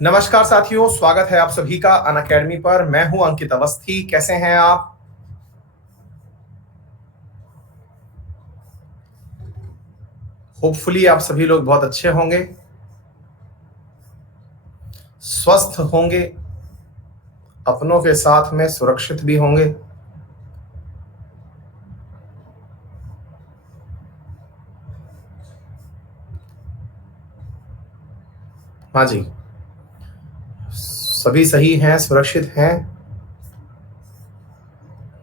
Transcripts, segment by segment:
नमस्कार साथियों, स्वागत है आप सभी का अनअकैडमी पर। मैं हूं अंकित अवस्थी। कैसे हैं आप? होपफुली आप सभी लोग बहुत अच्छे होंगे, स्वस्थ होंगे, अपनों के साथ में सुरक्षित भी होंगे। हाँ जी, सभी सही हैं, सुरक्षित हैं।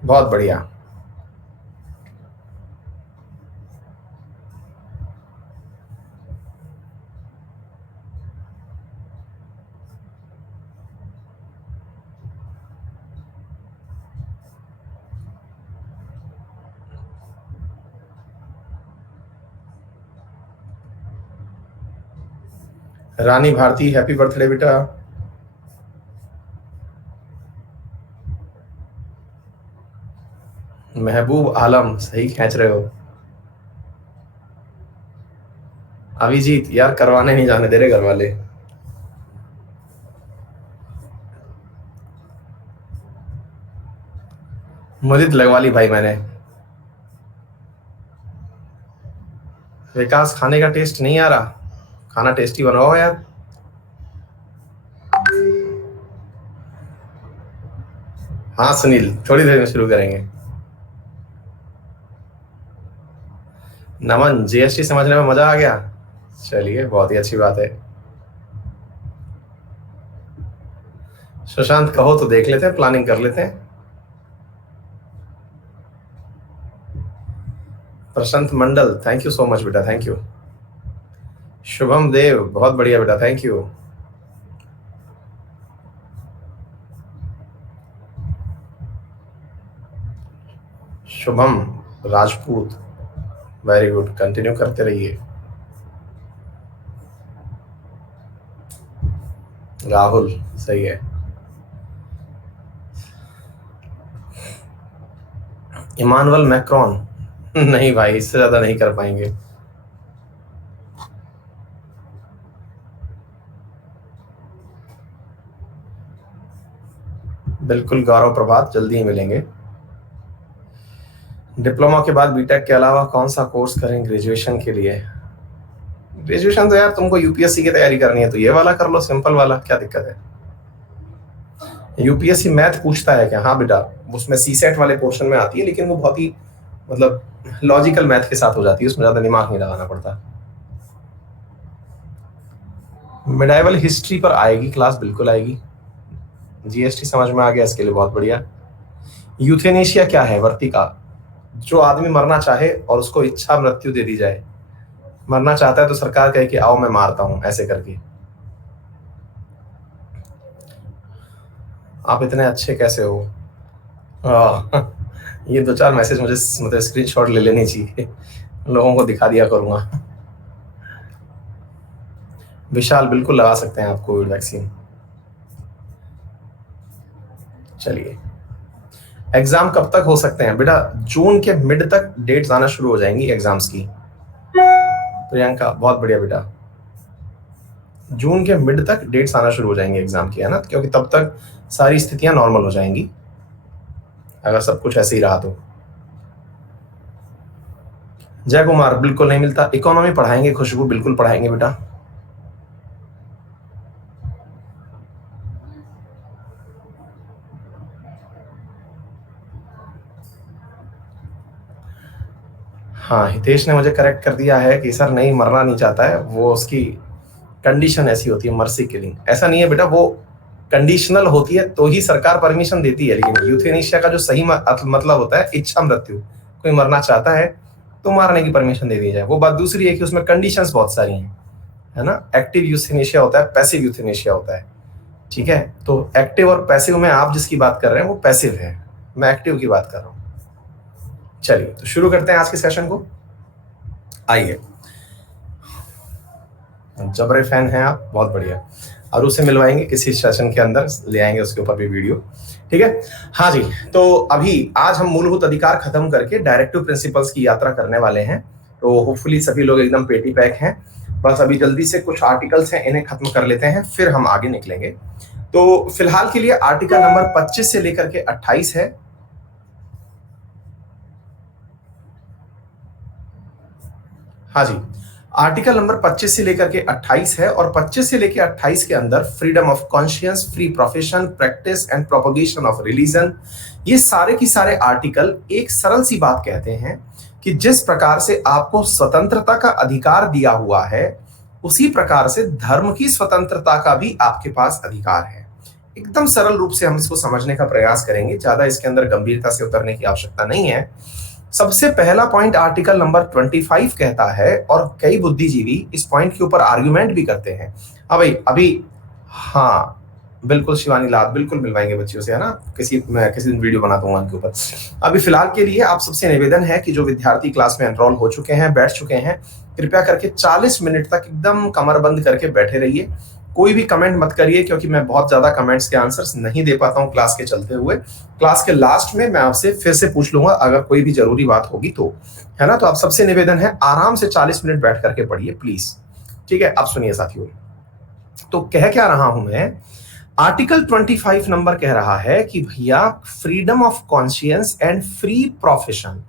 बहुत बढ़िया। रानी भारती, हैप्पी बर्थडे बेटा। महबूब आलम, सही खींच रहे हो। अभिजीत, यार करवाने नहीं जाने दे रहे घर वाले। मुझे तो लगवा ली भाई मैंने। विकास, खाने का टेस्ट नहीं आ रहा? खाना टेस्टी बनवाओ यार। हाँ सुनील, थोड़ी देर में शुरू करेंगे। नमन, जीएसटी समझने में मजा आ गया। चलिए, बहुत ही अच्छी बात है। सुशांत, कहो तो देख लेते हैं, प्लानिंग कर लेते हैं। प्रशांत मंडल, थैंक यू सो मच बेटा, थैंक यू। शुभम देव, बहुत बढ़िया बेटा, thank you. Shubham Rajput, very good, continue करते रहिए। राहुल, सही है। इमानुअल मैक्रॉन, नहीं भाई, इससे ज्यादा नहीं कर पाएंगे। बिल्कुल गौरव प्रभात, जल्दी ही मिलेंगे। डिप्लोमा के बाद बीटेक के अलावा कौन सा कोर्स करें ग्रेजुएशन के लिए? ग्रेजुएशन तो यार तुमको यूपीएससी की तैयारी करनी है तो ये वाला कर लो, सिंपल वाला, क्या दिक्कत है? यूपीएससी मैथ पूछता है क्या? हाँ बेटा, उसमें सीसेट वाले पोर्शन में आती है, लेकिन वो बहुत ही मतलब लॉजिकल मैथ के साथ हो जाती है, उसमें ज्यादा दिमाग नहीं लगाना पड़ता। मिडाइवल हिस्ट्री पर आएगी क्लास, बिल्कुल आएगी। जीएसटी समझ में आ गया, इसके लिए बहुत बढ़िया। यूथेनेशिया क्या है? वर्तिका, जो आदमी मरना चाहे और उसको इच्छा मृत्यु दे दी जाए। मरना चाहता है तो सरकार कहे कि आओ मैं मारता हूं, ऐसे करके। आप इतने अच्छे कैसे हो? ये 2-4 मैसेज मुझे मतलब स्क्रीनशॉट ले लेनी चाहिए, लोगों को दिखा दिया करूंगा। विशाल, बिल्कुल लगा सकते हैं आप कोविड वैक्सीन। चलिए, एग्जाम कब तक हो सकते हैं बेटा? जून के मिड तक डेट्स आना शुरू हो जाएंगी एग्जाम्स की। प्रियंका, बहुत बढ़िया बेटा। जून के मिड तक डेट्स आना शुरू हो जाएंगे एग्जाम की, है ना? क्योंकि तब तक सारी स्थितियां नॉर्मल हो जाएंगी, अगर सब कुछ ऐसे ही रहा तो। जय कुमार, बिल्कुल नहीं मिलता। इकोनॉमी पढ़ाएंगे खुशबू, बिल्कुल पढ़ाएंगे बेटा। हाँ, हितेश ने मुझे करेक्ट कर दिया है कि सर नहीं, मरना नहीं चाहता है वो, उसकी कंडीशन ऐसी होती है, मर्सी किलिंग। ऐसा नहीं है बेटा, वो कंडीशनल होती है तो ही सरकार परमिशन देती है, लेकिन यूथेनेशिया का जो सही मतलब होता है इच्छा मृत्यु। कोई मरना चाहता है तो मारने की परमिशन दे दी जाए। वो बात दूसरी है कि उसमें कंडीशंस बहुत सारी हैं, है ना? एक्टिव यूथेनेशिया होता है, पैसिव यूथेनेशिया होता है, ठीक है? तो एक्टिव और पैसिव में आप जिसकी बात कर रहे हैं वो पैसिव है, मैं एक्टिव की बात कर रहा हूं। चलिए, तो शुरू करते हैं आज के सेशन को। आइए, जबरे फैन हैं आप, बहुत बढ़िया। और उसे मिलवाएंगे किसी सेशन के अंदर, ले आएंगे उसके ऊपर भी वीडियो, ठीक है? हाँ जी, तो अभी आज हम मूलभूत अधिकार खत्म करके डायरेक्टिव प्रिंसिपल्स की यात्रा करने वाले हैं। तो होपफुली सभी लोग एकदम पेटी पैक हैं। बस अभी जल्दी से कुछ आर्टिकल्स हैं, इन्हें खत्म कर लेते हैं, फिर हम आगे निकलेंगे। तो फिलहाल के लिए आर्टिकल नंबर 25 से लेकर के 28 है। हाँ जी, आर्टिकल नंबर 25 से लेकर के 28 है, और 25 से लेकर 28 के अंदर freedom of conscience, free profession, practice and propagation of religion, ये सारे की सारे आर्टिकल एक सरल सी बात कहते हैं कि जिस प्रकार से आपको स्वतंत्रता का अधिकार दिया हुआ है, उसी प्रकार से धर्म की स्वतंत्रता का भी आपके पास अधिकार है। एकदम सरल रूप से हम इसको समझने का प्रयास करेंगे, ज्यादा इसके अंदर गंभीरता से उतरने की आवश्यकता नहीं है। सबसे पहला पॉइंट आर्टिकल नंबर 25 कहता है, और कई बुद्धिजीवी इस पॉइंट के ऊपर आर्गुमेंट भी करते हैं। हाँ भाई, अभी हाँ बिल्कुल शिवानी लाल, बिल्कुल मिलवाएंगे बच्चियों से, है ना, मैं किसी दिन वीडियो बना दूंगा उनके ऊपर। अभी फिलहाल के लिए आप सबसे निवेदन है कि जो विद्यार्थी क्लास में एनरोल हो चुके हैं, बैठ चुके हैं, कृपया करके 40 मिनट तक एकदम कमर बंद करके बैठे रहिए। कोई भी कमेंट मत करिए, क्योंकि मैं बहुत ज्यादा कमेंट्स के आंसर्स नहीं दे पाता हूं क्लास के चलते हुए। क्लास के लास्ट में मैं आपसे फिर से पूछ लूंगा अगर कोई भी जरूरी बात होगी तो, है ना। तो आप सबसे निवेदन है, आराम से 40 मिनट बैठ करके पढ़िए प्लीज, ठीक है। आप सुनिए साथियों, तो कह क्या रहा हूं मैं, आर्टिकल 25 नंबर कह रहा है कि भैया freedom of conscience and free profession,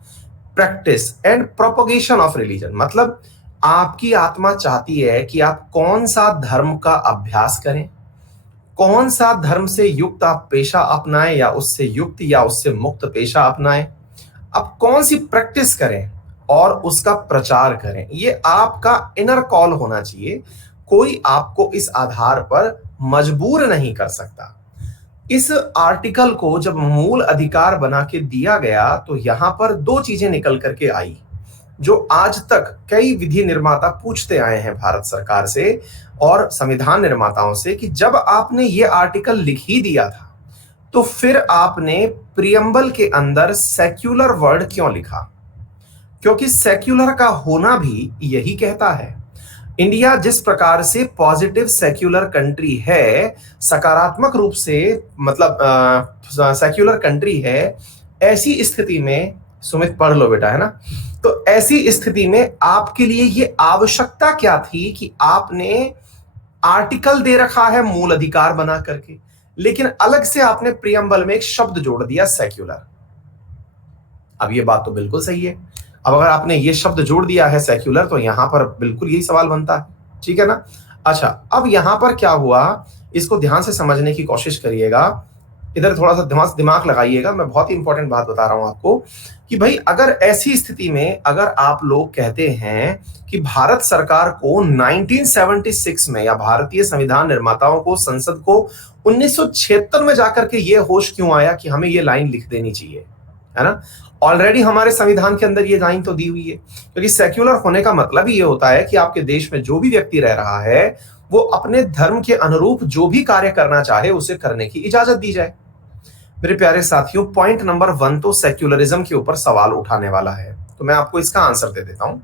practice and propagation of religion, मतलब आपकी आत्मा चाहती है कि आप कौन सा धर्म का अभ्यास करें, कौन सा धर्म से युक्त आप पेशा अपनाएं, या उससे युक्त या उससे मुक्त पेशा अपनाएं, आप कौन सी प्रैक्टिस करें और उसका प्रचार करें। ये आपका इनर कॉल होना चाहिए, कोई आपको इस आधार पर मजबूर नहीं कर सकता। इस आर्टिकल को जब मूल अधिकार बना के दिया गया, तो यहां पर दो चीजें निकल करके आई, जो आज तक कई विधि निर्माता पूछते आए हैं भारत सरकार से और संविधान निर्माताओं से, कि जब आपने ये आर्टिकल लिख ही दिया था, तो फिर आपने प्रियम्बल के अंदर सेक्युलर वर्ड क्यों लिखा? क्योंकि सेक्युलर का होना भी यही कहता है। इंडिया जिस प्रकार से पॉजिटिव सेक्युलर कंट्री है, सकारात्मक रूप से मतलब सेक्युलर कंट्री है, ऐसी स्थिति में, सुमित पढ़ लो बेटा, है ना, तो ऐसी स्थिति में आपके लिए ये आवश्यकता क्या थी कि आपने आर्टिकल दे रखा है मूल अधिकार बना करके, लेकिन अलग से आपने प्रियम्बल में एक शब्द जोड़ दिया सेक्युलर। अब ये बात तो बिल्कुल सही है, अब अगर आपने ये शब्द जोड़ दिया है सेक्युलर, तो यहां पर बिल्कुल यही सवाल बनता है, ठीक है ना। अच्छा, अब यहां पर क्या हुआ, इसको ध्यान से समझने की कोशिश करिएगा, इधर थोड़ा सा दिमाग लगाइएगा। मैं बहुत ही इंपॉर्टेंट बात बता रहा हूं आपको कि भाई अगर ऐसी स्थिति में अगर आप लोग कहते हैं कि भारत सरकार को 1976 में, या भारतीय संविधान निर्माताओं को, संसद को 1976 में जाकर के ये होश क्यों आया कि हमें ये लाइन लिख देनी चाहिए, है ना। ऑलरेडी हमारे संविधान के अंदर ये लाइन तो दी हुई है, क्योंकि सेक्युलर होने का मतलब ही ये होता है कि आपके देश में जो भी व्यक्ति रह रहा है, वो अपने धर्म के अनुरूप जो भी कार्य करना चाहे उसे करने की इजाजत दी जाए। मेरे प्यारे साथियों, पॉइंट नंबर 1 तो सेक्युलरिज्म के ऊपर सवाल उठाने वाला है, तो मैं आपको इसका आंसर दे देता हूं।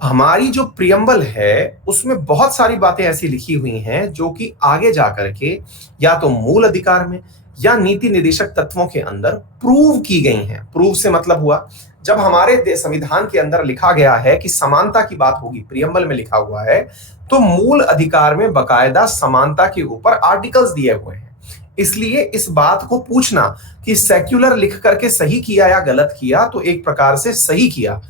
हमारी जो प्रियम्बल है, उसमें बहुत सारी बातें ऐसी लिखी हुई हैं जो कि आगे जाकर के या तो मूल अधिकार में या नीति निर्देशक तत्वों के अंदर प्रूव की गई हैं। प्रूव से मतलब हुआ, जब हमारे संविधान के अंदर लिखा गया है कि समानता की बात होगी, प्रियम्बल में लिखा हुआ है, तो मूल अधिकार में बकायदा समानता के ऊपर आर्टिकल्स दिए हुए हैं। इसलिए इस बात को पूछना कि सेक्युलर लिख करके सही किया या गलत किया, तो एक प्रकार से सही किया।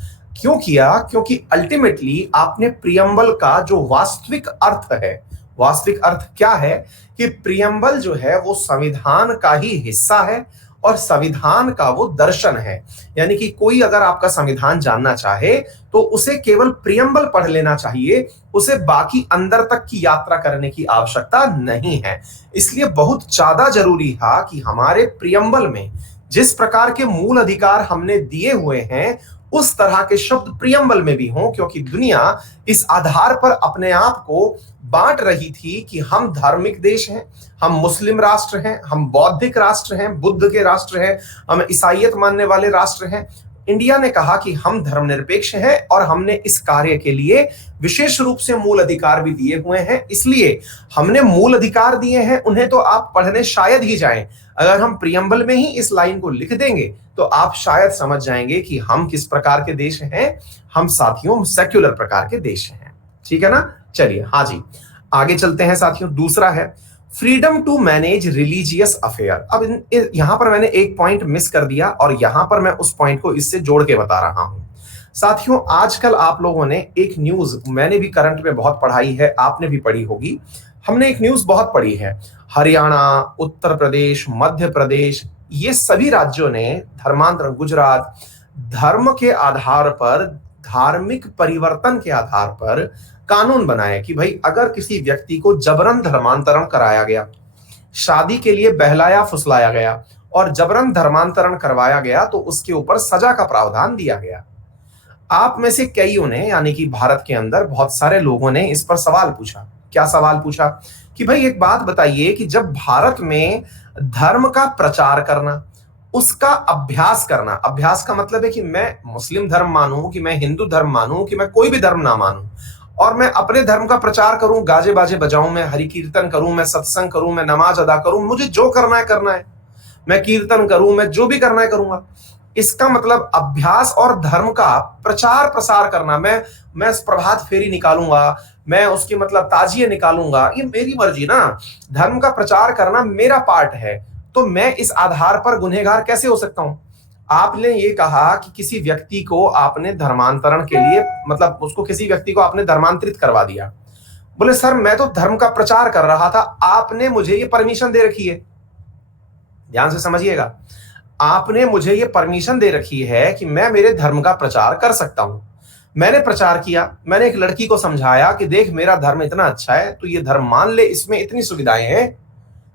क्यों किया? क्योंकि अल्टीमेटली आपने प्रियम्बल का जो वास्तविक अर्थ है, वास्तविक अर्थ क्या है कि प्रियम्बल जो है वो संविधान का ही हिस्सा है और संविधान का वो दर्शन है। यानी कि कोई अगर आपका संविधान जानना चाहे तो उसे केवल प्रियम्बल पढ़ लेना चाहिए, उसे बाकी अंदर तक की यात्रा करने की आवश्यकता नहीं है। इसलिए बहुत ज्यादा जरूरी था कि हमारे प्रियम्बल में जिस प्रकार के मूल अधिकार हमने दिए हुए हैं, उस तरह के शब्द प्रियम्बल में भी हों, क्योंकि दुनिया इस आधार पर अपने आप को बांट रही थी कि हम धार्मिक देश हैं, हम मुस्लिम राष्ट्र हैं, हम बौद्धिक राष्ट्र हैं, बुद्ध के राष्ट्र हैं, हम ईसाईयत मानने वाले राष्ट्र हैं। इंडिया ने कहा कि हम धर्मनिरपेक्ष हैं और हमने इस कार्य के लिए विशेष रूप से मूल अधिकार भी दिए हुए हैं। इसलिए हमने मूल अधिकार दिए हैं, उन्हें तो आप पढ़ने शायद ही जाएं। अगर हम प्रियम्बल में ही इस लाइन को लिख देंगे तो आप शायद समझ जाएंगे कि हम किस प्रकार के देश हैं। हम साथियों सेक्युलर प्रकार के देश हैं, ठीक है ना। चलिए, हाँ जी, आगे चलते हैं साथियों। दूसरा है freedom to manage religious affair. अब यहां पर मैंने एक पॉइंट मिस कर दिया और यहां पर मैं उस पॉइंट को इससे जोड़ के बता रहा हूं। साथियों, आजकल आप लोगों ने एक न्यूज, मैंने भी करंट में बहुत पढ़ाई है, आपने भी पढ़ी होगी, हमने एक न्यूज बहुत पढ़ी है। हरियाणा, उत्तर प्रदेश, मध्य प्रदेश, ये सभी राज्यों ने धर्मांतरण, गुजरात, धर्म के आधार पर, धार्मिक परिवर्तन के आधार पर कानून बनाए कि भाई अगर किसी व्यक्ति को जबरन धर्मांतरण कराया गया, शादी के लिए बहलाया फुसलाया गया और जबरन धर्मांतरण करवाया गया तो उसके ऊपर सजा का प्रावधान दिया गया। आप में से कईयों ने, यानी कि भारत के अंदर बहुत सारे लोगों ने इस पर सवाल पूछा। क्या सवाल पूछा? कि भाई एक बात बताइए कि जब भारत में धर्म का प्रचार करना, उसका अभ्यास करना, अभ्यास का मतलब है कि मैं मुस्लिम धर्म मानूं, कि मैं हिंदू धर्म मानूं, कि मैं कोई भी धर्म ना मानूं, और मैं अपने धर्म का प्रचार करूं, गाजे बाजे बजाऊं, मैं हरि कीर्तन करूं, मैं सत्संग करूं, मैं नमाज अदा करूं, मुझे जो करना है, मैं कीर्तन करूं, मैं जो भी करना है करूंगा। इसका मतलब अभ्यास और धर्म का प्रचार प्रसार करना। मैं प्रभात फेरी निकालूंगा, मैं उसकी मतलब ताजिए निकालूंगा, ये मेरी मर्जी ना। धर्म का प्रचार करना मेरा पार्ट है, तो मैं इस आधार पर गुनहगार कैसे हो सकता हूं? आपने ये कहा कि किसी व्यक्ति को आपने धर्मांतरण के लिए, मतलब उसको, किसी व्यक्ति को आपने धर्मांतरित करवा दिया। बोले सर मैं तो धर्म का प्रचार कर रहा था, आपने मुझे ये परमिशन दे रखी है। ध्यान से समझिएगा, आपने मुझे ये परमिशन दे रखी है कि मैं मेरे धर्म का प्रचार कर सकता हूं। मैंने प्रचार किया, मैंने एक लड़की को समझाया कि देख मेरा धर्म इतना अच्छा है, तू ये धर्म मान ले, इसमें इतनी सुविधाएं हैं।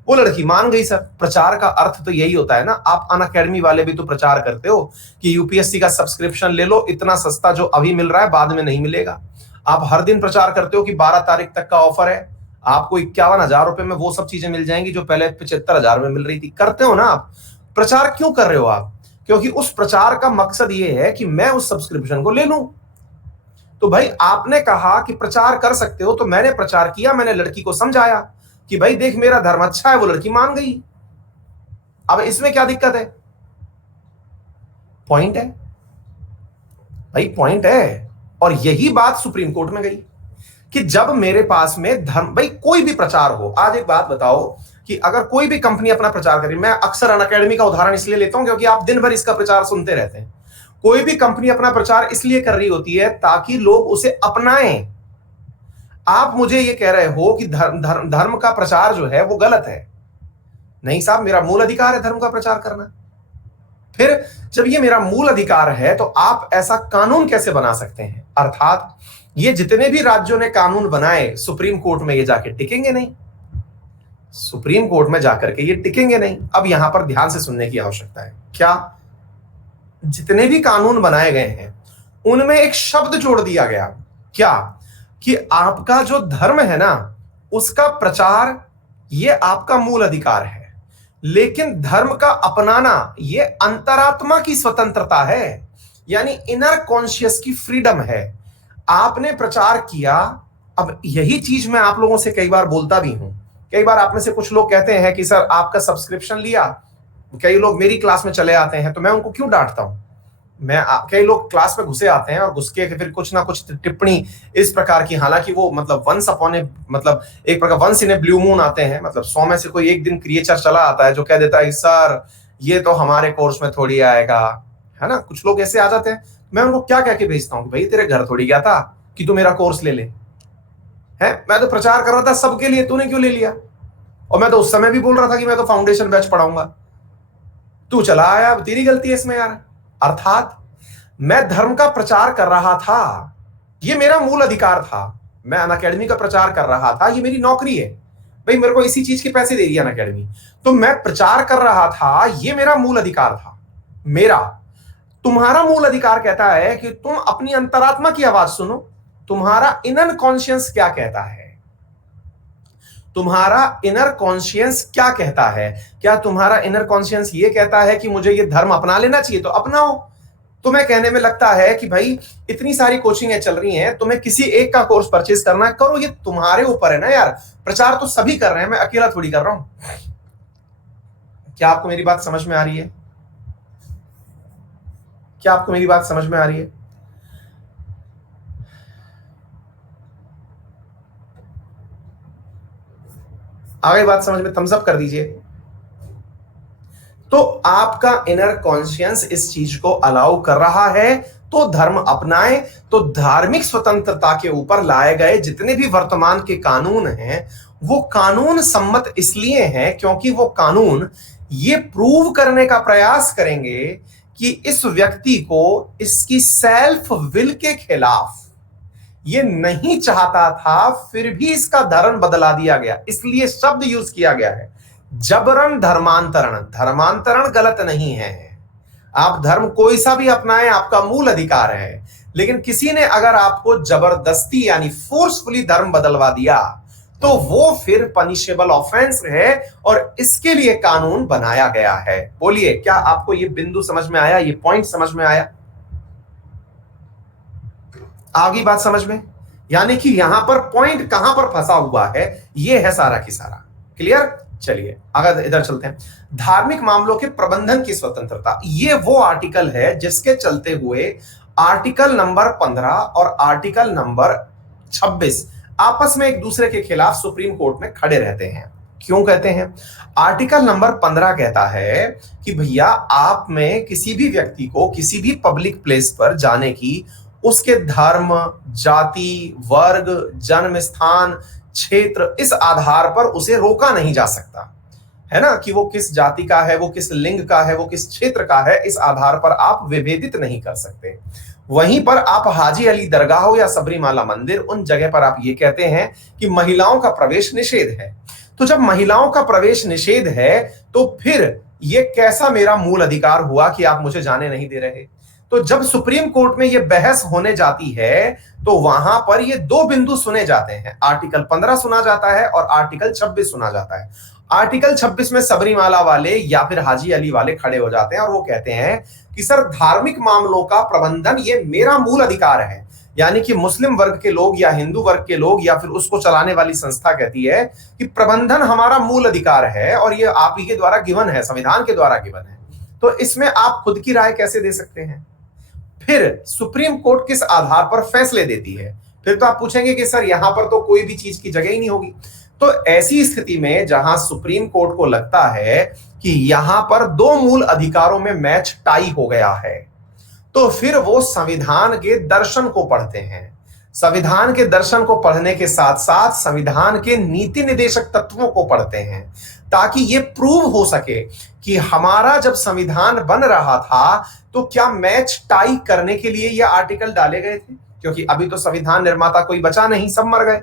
वो लड़की मान गई। सर प्रचार का अर्थ तो यही होता है ना। आप अनअकैडमी वाले भी तो प्रचार करते हो कि यूपीएससी का सब्सक्रिप्शन ले लो, इतना सस्ता, जो अभी मिल रहा है बाद में नहीं मिलेगा। आप हर दिन प्रचार करते हो कि 12 तारीख तक का ऑफर है, आपको 51,000 रुपए में वो सब चीजें मिल जाएंगी जो पहले 75,000 में मिल रही थी। करते हो ना आप। प्रचार क्यों कर रहे हो आप? क्योंकि उस प्रचार का मकसद ये है कि मैं उस सब्सक्रिप्शन को ले लूं। तो भाई आपने कहा कि प्रचार कर सकते हो, तो मैंने प्रचार किया, मैंने लड़की को समझाया कि भाई देख मेरा धर्म अच्छा है, वो लड़की मान गई। अब इसमें क्या दिक्कत है? पॉइंट है भाई, पॉइंट है। और यही बात सुप्रीम कोर्ट में गई कि जब मेरे पास में धर्म, भाई कोई भी प्रचार हो। आज एक बात बताओ कि अगर कोई भी कंपनी अपना प्रचार करे, मैं अक्सर अनअकैडमी का उदाहरण इसलिए लेता हूं क्योंकि आप दिन भर इसका प्रचार सुनते रहते हैं। कोई भी कंपनी अपना प्रचार इसलिए कर रही होती है ताकि लोग उसे अपनाएं। आप मुझे ये कह रहे हो कि धर्म का प्रचार जो है वो गलत है? नहीं साहब, मेरा मूल अधिकार है धर्म का प्रचार करना। फिर जब ये मेरा मूल अधिकार है तो आप ऐसा कानून कैसे बना सकते हैं? अर्थात ये जितने भी राज्यों ने कानून बनाए, सुप्रीम कोर्ट में ये जाके टिकेंगे नहीं। सुप्रीम कोर्ट में जाकर के ये टिकेंगे नहीं। अब यहां पर ध्यान से सुनने की आवश्यकता है। क्या? जितने भी कानून बनाए गए हैं उनमें एक शब्द जोड़ दिया गया। क्या? कि आपका जो धर्म है ना, उसका प्रचार ये आपका मूल अधिकार है, लेकिन धर्म का अपनाना ये अंतरात्मा की स्वतंत्रता है, यानी इनर कॉन्शियस की फ्रीडम है। आपने प्रचार किया। अब यही चीज मैं आप लोगों से कई बार बोलता भी हूं। कई बार आप में से कुछ लोग कहते हैं कि सर आपका सब्सक्रिप्शन लिया, कई लोग मेरी क्लास में चले आते हैं, तो मैं उनको क्यों डांटता हूं? कई लोग क्लास में घुसे आते हैं और घुस के फिर कुछ ना कुछ टिप्पणी इस प्रकार की, हालांकि वो मतलब वंस अपॉन ए, मतलब एक प्रकार once in a blue moon आते हैं, मतलब 100 में से कोई एक दिन क्रिएचर चला आता है जो कह देता है सर ये तो हमारे कोर्स में थोड़ी आएगा, है ना। कुछ लोग ऐसे आ जाते हैं। मैं उनको क्या कह के भेजता हूँ कि भाई तेरे घर थोड़ी गया था कि तू मेरा कोर्स ले ले, है। मैं तो प्रचार कर रहा था सबके लिए, तूने क्यों ले लिया? और मैं तो उस समय भी बोल रहा था कि मैं तो फाउंडेशन बैच पढ़ाऊंगा, तू चला आया, अब तेरी गलती है इसमें यार। अर्थात मैं धर्म का प्रचार कर रहा था, ये मेरा मूल अधिकार था। मैं अनअकैडमी का प्रचार कर रहा था, ये मेरी नौकरी है। भाई मेरे को इसी चीज के पैसे दे रही है अनअकैडमी, तो मैं प्रचार कर रहा था, ये मेरा मूल अधिकार था। मेरा, तुम्हारा मूल अधिकार कहता है कि तुम अपनी अंतरात्मा की आवाज सुनो। तुम्हारा इनर कॉन्शियंस क्या कहता है? तुम्हारा इनर कॉन्शियंस क्या कहता है? क्या तुम्हारा इनर कॉन्शियंस ये कहता है कि मुझे ये धर्म अपना लेना चाहिए? तो अपनाओ। तुम्हें कहने में लगता है कि भाई इतनी सारी कोचिंगें चल रही हैं, तुम्हें किसी एक का कोर्स परचेज करना है, करो, ये तुम्हारे ऊपर है ना यार। प्रचार तो सभी कर रहे हैं, मैं अकेला थोड़ी कर रहा हूं। क्या आपको मेरी बात समझ में आ रही है? क्या आपको मेरी बात समझ में आ रही है? आगे बात समझ में? थम्स अप कर दीजिए। तो आपका इनर कॉन्शियस इस चीज को अलाउ कर रहा है तो धर्म अपनाए। तो धार्मिक स्वतंत्रता के ऊपर लाए गए जितने भी वर्तमान के कानून हैं वो कानून सम्मत इसलिए हैं क्योंकि वो कानून ये प्रूव करने का प्रयास करेंगे कि इस व्यक्ति को इसकी सेल्फ विल के खिलाफ ये नहीं चाहता था, फिर भी इसका धर्म बदला दिया गया। इसलिए शब्द यूज किया गया है जबरन धर्मांतरण। धर्मांतरण गलत नहीं है, आप धर्म कोई सा भी अपनाएं, आपका मूल अधिकार है। लेकिन किसी ने अगर आपको जबरदस्ती यानी फोर्सफुली धर्म बदलवा दिया तो वो फिर पनिशेबल ऑफेंस है और इसके लिए कानून बनाया गया है। बोलिए, क्या आपको ये बिंदु समझ में आया? ये पॉइंट समझ में आया? आगे बात समझ में? यानी कि यहां पर पॉइंट कहां पर फंसा हुआ है, ये है सारा की सारा। क्लियर? चलिए अगर इधर चलते हैं, धार्मिक मामलों के प्रबंधन की स्वतंत्रता। ये वो आर्टिकल है जिसके चलते हुए आर्टिकल नंबर 15 और आर्टिकल नंबर 26 आपस में एक दूसरे के खिलाफ सुप्रीम कोर्ट में खड़े रहते हैं। क्यों कहते हैं? आर्टिकल नंबर 15 कहता है कि भैया आप में किसी भी व्यक्ति को किसी भी पब्लिक प्लेस पर जाने की उसके धर्म, जाति, वर्ग, जन्म स्थान, क्षेत्र, इस आधार पर उसे रोका नहीं जा सकता है ना, कि वो किस जाति का है, वो किस लिंग का है, वो किस क्षेत्र का है, इस आधार पर आप विभेदित नहीं कर सकते। वहीं पर आप हाजी अली दरगाह हो या सबरीमाला मंदिर, उन जगह पर आप ये कहते हैं कि महिलाओं का प्रवेश निषेध है। तो जब महिलाओं का प्रवेश निषेध है तो फिर ये कैसा मेरा मूल अधिकार हुआ कि आप मुझे जाने नहीं दे रहे? तो जब सुप्रीम कोर्ट में ये बहस होने जाती है तो वहां पर ये दो बिंदु सुने जाते हैं, आर्टिकल 15 सुना जाता है और आर्टिकल 26 सुना जाता है। आर्टिकल 26 में सबरीमाला वाले या फिर हाजी अली वाले खड़े हो जाते हैं और वो कहते हैं कि सर धार्मिक मामलों का प्रबंधन ये मेरा मूल अधिकार है। यानी कि मुस्लिम वर्ग के लोग या हिंदू वर्ग के लोग या फिर उसको चलाने वाली संस्था कहती है कि प्रबंधन हमारा मूल अधिकार है और ये आप ही के द्वारा गिवन है, संविधान के द्वारा गिवन है, तो इसमें आप खुद की राय कैसे दे सकते हैं? फिर सुप्रीम कोर्ट किस आधार पर फैसले देती है? फिर तो आप पूछेंगे कि सर यहां पर तो कोई भी चीज की जगह ही नहीं होगी। तो ऐसी स्थिति में जहां सुप्रीम कोर्ट को लगता है कि यहां पर दो मूल अधिकारों में मैच टाई हो गया है, तो फिर वो संविधान के दर्शन को पढ़ते हैं। संविधान के दर्शन को पढ़ने के साथ साथ संविधान के नीति निर्देशक तत्वों को पढ़ते हैं ताकि ये प्रूव हो सके कि हमारा जब संविधान बन रहा था तो क्या मैच टाई करने के लिए ये आर्टिकल डाले गए थे, क्योंकि अभी तो संविधान निर्माता कोई बचा नहीं, सब मर गए।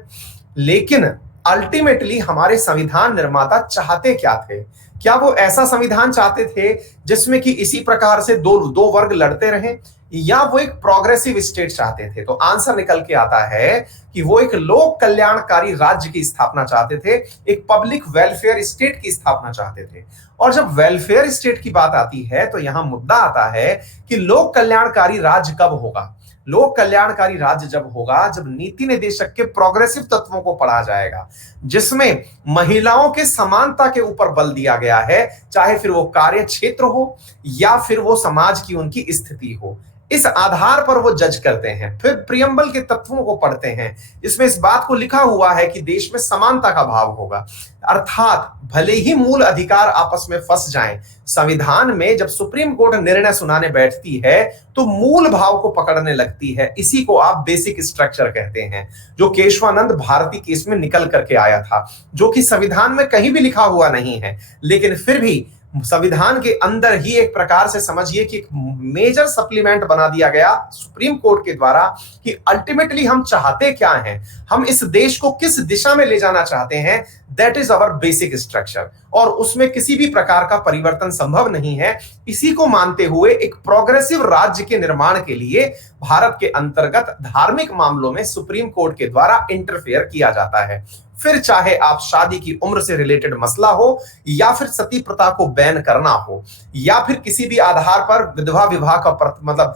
लेकिन अल्टीमेटली हमारे संविधान निर्माता चाहते क्या थे? क्या वो ऐसा संविधान चाहते थे जिसमें कि इसी प्रकार से दो वर्ग लड़ते रहें, या वो एक प्रोग्रेसिव स्टेट चाहते थे? तो आंसर निकल के आता है कि वो एक लोक कल्याणकारी राज्य की स्थापना चाहते थे, एक पब्लिक वेलफेयर स्टेट की स्थापना चाहते थे। और जब वेलफेयर स्टेट की बात आती है तो यहां मुद्दा आता है कि लोक कल्याणकारी राज्य कब होगा? लोक कल्याणकारी राज्य जब होगा जब नीति निर्देशक के प्रोग्रेसिव तत्वों को पढ़ा जाएगा, जिसमें महिलाओं के समानता के ऊपर बल दिया गया है, चाहे फिर वो कार्य क्षेत्र हो या फिर वो समाज की उनकी स्थिति हो। इस आधार पर वो जज करते हैं। फिर प्रियम्बल के तत्वों को पढ़ते हैं, इसमें इस बात को लिखा हुआ है कि देश में समानता का भाव होगा, अर्थात भले ही मूल अधिकार आपस में फंस जाएं, संविधान में जब सुप्रीम कोर्ट निर्णय सुनाने बैठती है तो मूल भाव को पकड़ने लगती है। इसी को आप बेसिक स्ट्रक्चर कहते हैं, जो केशवानंद भारती केस में निकल करके आया था, जो कि संविधान में कहीं भी लिखा हुआ नहीं है, लेकिन फिर भी संविधान के अंदर ही एक प्रकार से समझिए कि एक मेजर सप्लीमेंट बना दिया गया सुप्रीम कोर्ट के द्वारा कि अल्टीमेटली हम चाहते क्या हैं, हम इस देश को किस दिशा में ले जाना चाहते हैं, that is our basic structure, और उसमें किसी भी प्रकार का परिवर्तन संभव नहीं है। इसी को मानते हुए एक प्रोग्रेसिव राज्य के निर्माण के लिए भारत के अंतर्गत धार्मिक मामलों में सुप्रीम कोर्ट के द्वारा इंटरफेयर किया जाता है। फिर चाहे आप शादी की उम्र से रिलेटेड मसला हो या फिर सती प्रथा को बैन करना हो या फिर किसी भी आधार पर विधवा विवाह का मतलब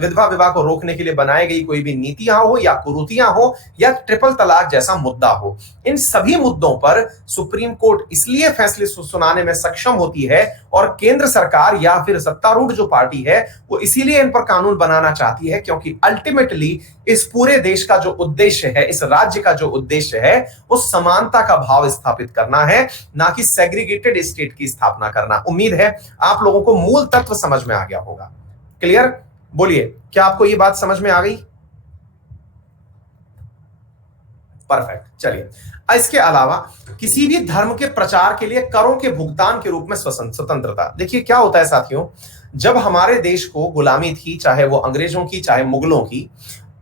विधवा विवाह को रोकने के लिए बनाई गई कोई भी नीतियां हो या कुरीतियां हो या ट्रिपल तलाक जैसा मुद्दा हो, इन सभी मुद्दों पर सुप्रीम कोर्ट इसलिए फैसले सुनाने में सक्षम होती है और केंद्र सरकार या फिर सत्तारूढ़ जो पार्टी है वो इसीलिए इन पर कानून बनाना चाहती आती है, क्योंकि अल्टीमेटली इस पूरे देश का जो उद्देश्य है, इस राज्य का जो उद्देश्य है, वो समानता का भाव स्थापित करना है, ना कि सेग्रीगेटेड स्टेट की स्थापना करना। उम्मीद है आप लोगों को मूल तत्व समझ में आ गया होगा। क्लियर? बोलिए, क्या आपको ये बात समझ में आ गई? परफेक्ट। चलिए, इसके अलावा किसी भी धर्म के प्रचार के लिए करों के भुगतान के रूप में स्वतंत्रता। देखिए क्या होता है साथियों, जब हमारे देश को गुलामी थी, चाहे वो अंग्रेजों की चाहे मुगलों की,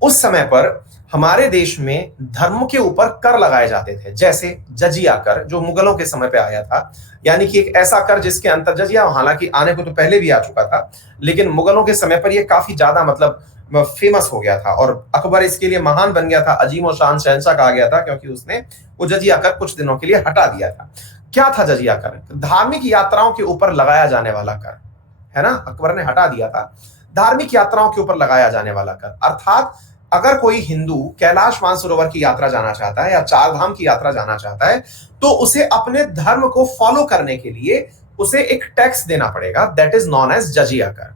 उस समय पर हमारे देश में धर्म के ऊपर कर लगाए जाते थे, जैसे जजिया कर जो मुगलों के समय पे आया था, यानी कि एक ऐसा कर जिसके अंतर जजिया हालांकि आने को तो पहले भी आ चुका था, लेकिन मुगलों के समय पर यह काफी ज्यादा मतलब फेमस हो गया था और अकबर इसके लिए महान बन गया था, अजीम और शान शहंशाह कहा गया था, क्योंकि उसने वो जजिया कर कुछ दिनों के लिए हटा दिया था। क्या था जजिया कर? धार्मिक यात्राओं के ऊपर लगाया जाने वाला कर है ना, अकबर ने हटा दिया था। धार्मिक यात्राओं के ऊपर लगाया जाने वाला कर, अर्थात अगर कोई हिंदू कैलाश मानसरोवर की यात्रा जाना चाहता है या चार धाम की यात्रा जाना चाहता है, तो उसे अपने धर्म को फॉलो करने के लिए उसे एक टैक्स देना पड़ेगा, दैट इज नॉन एज जजिया कर।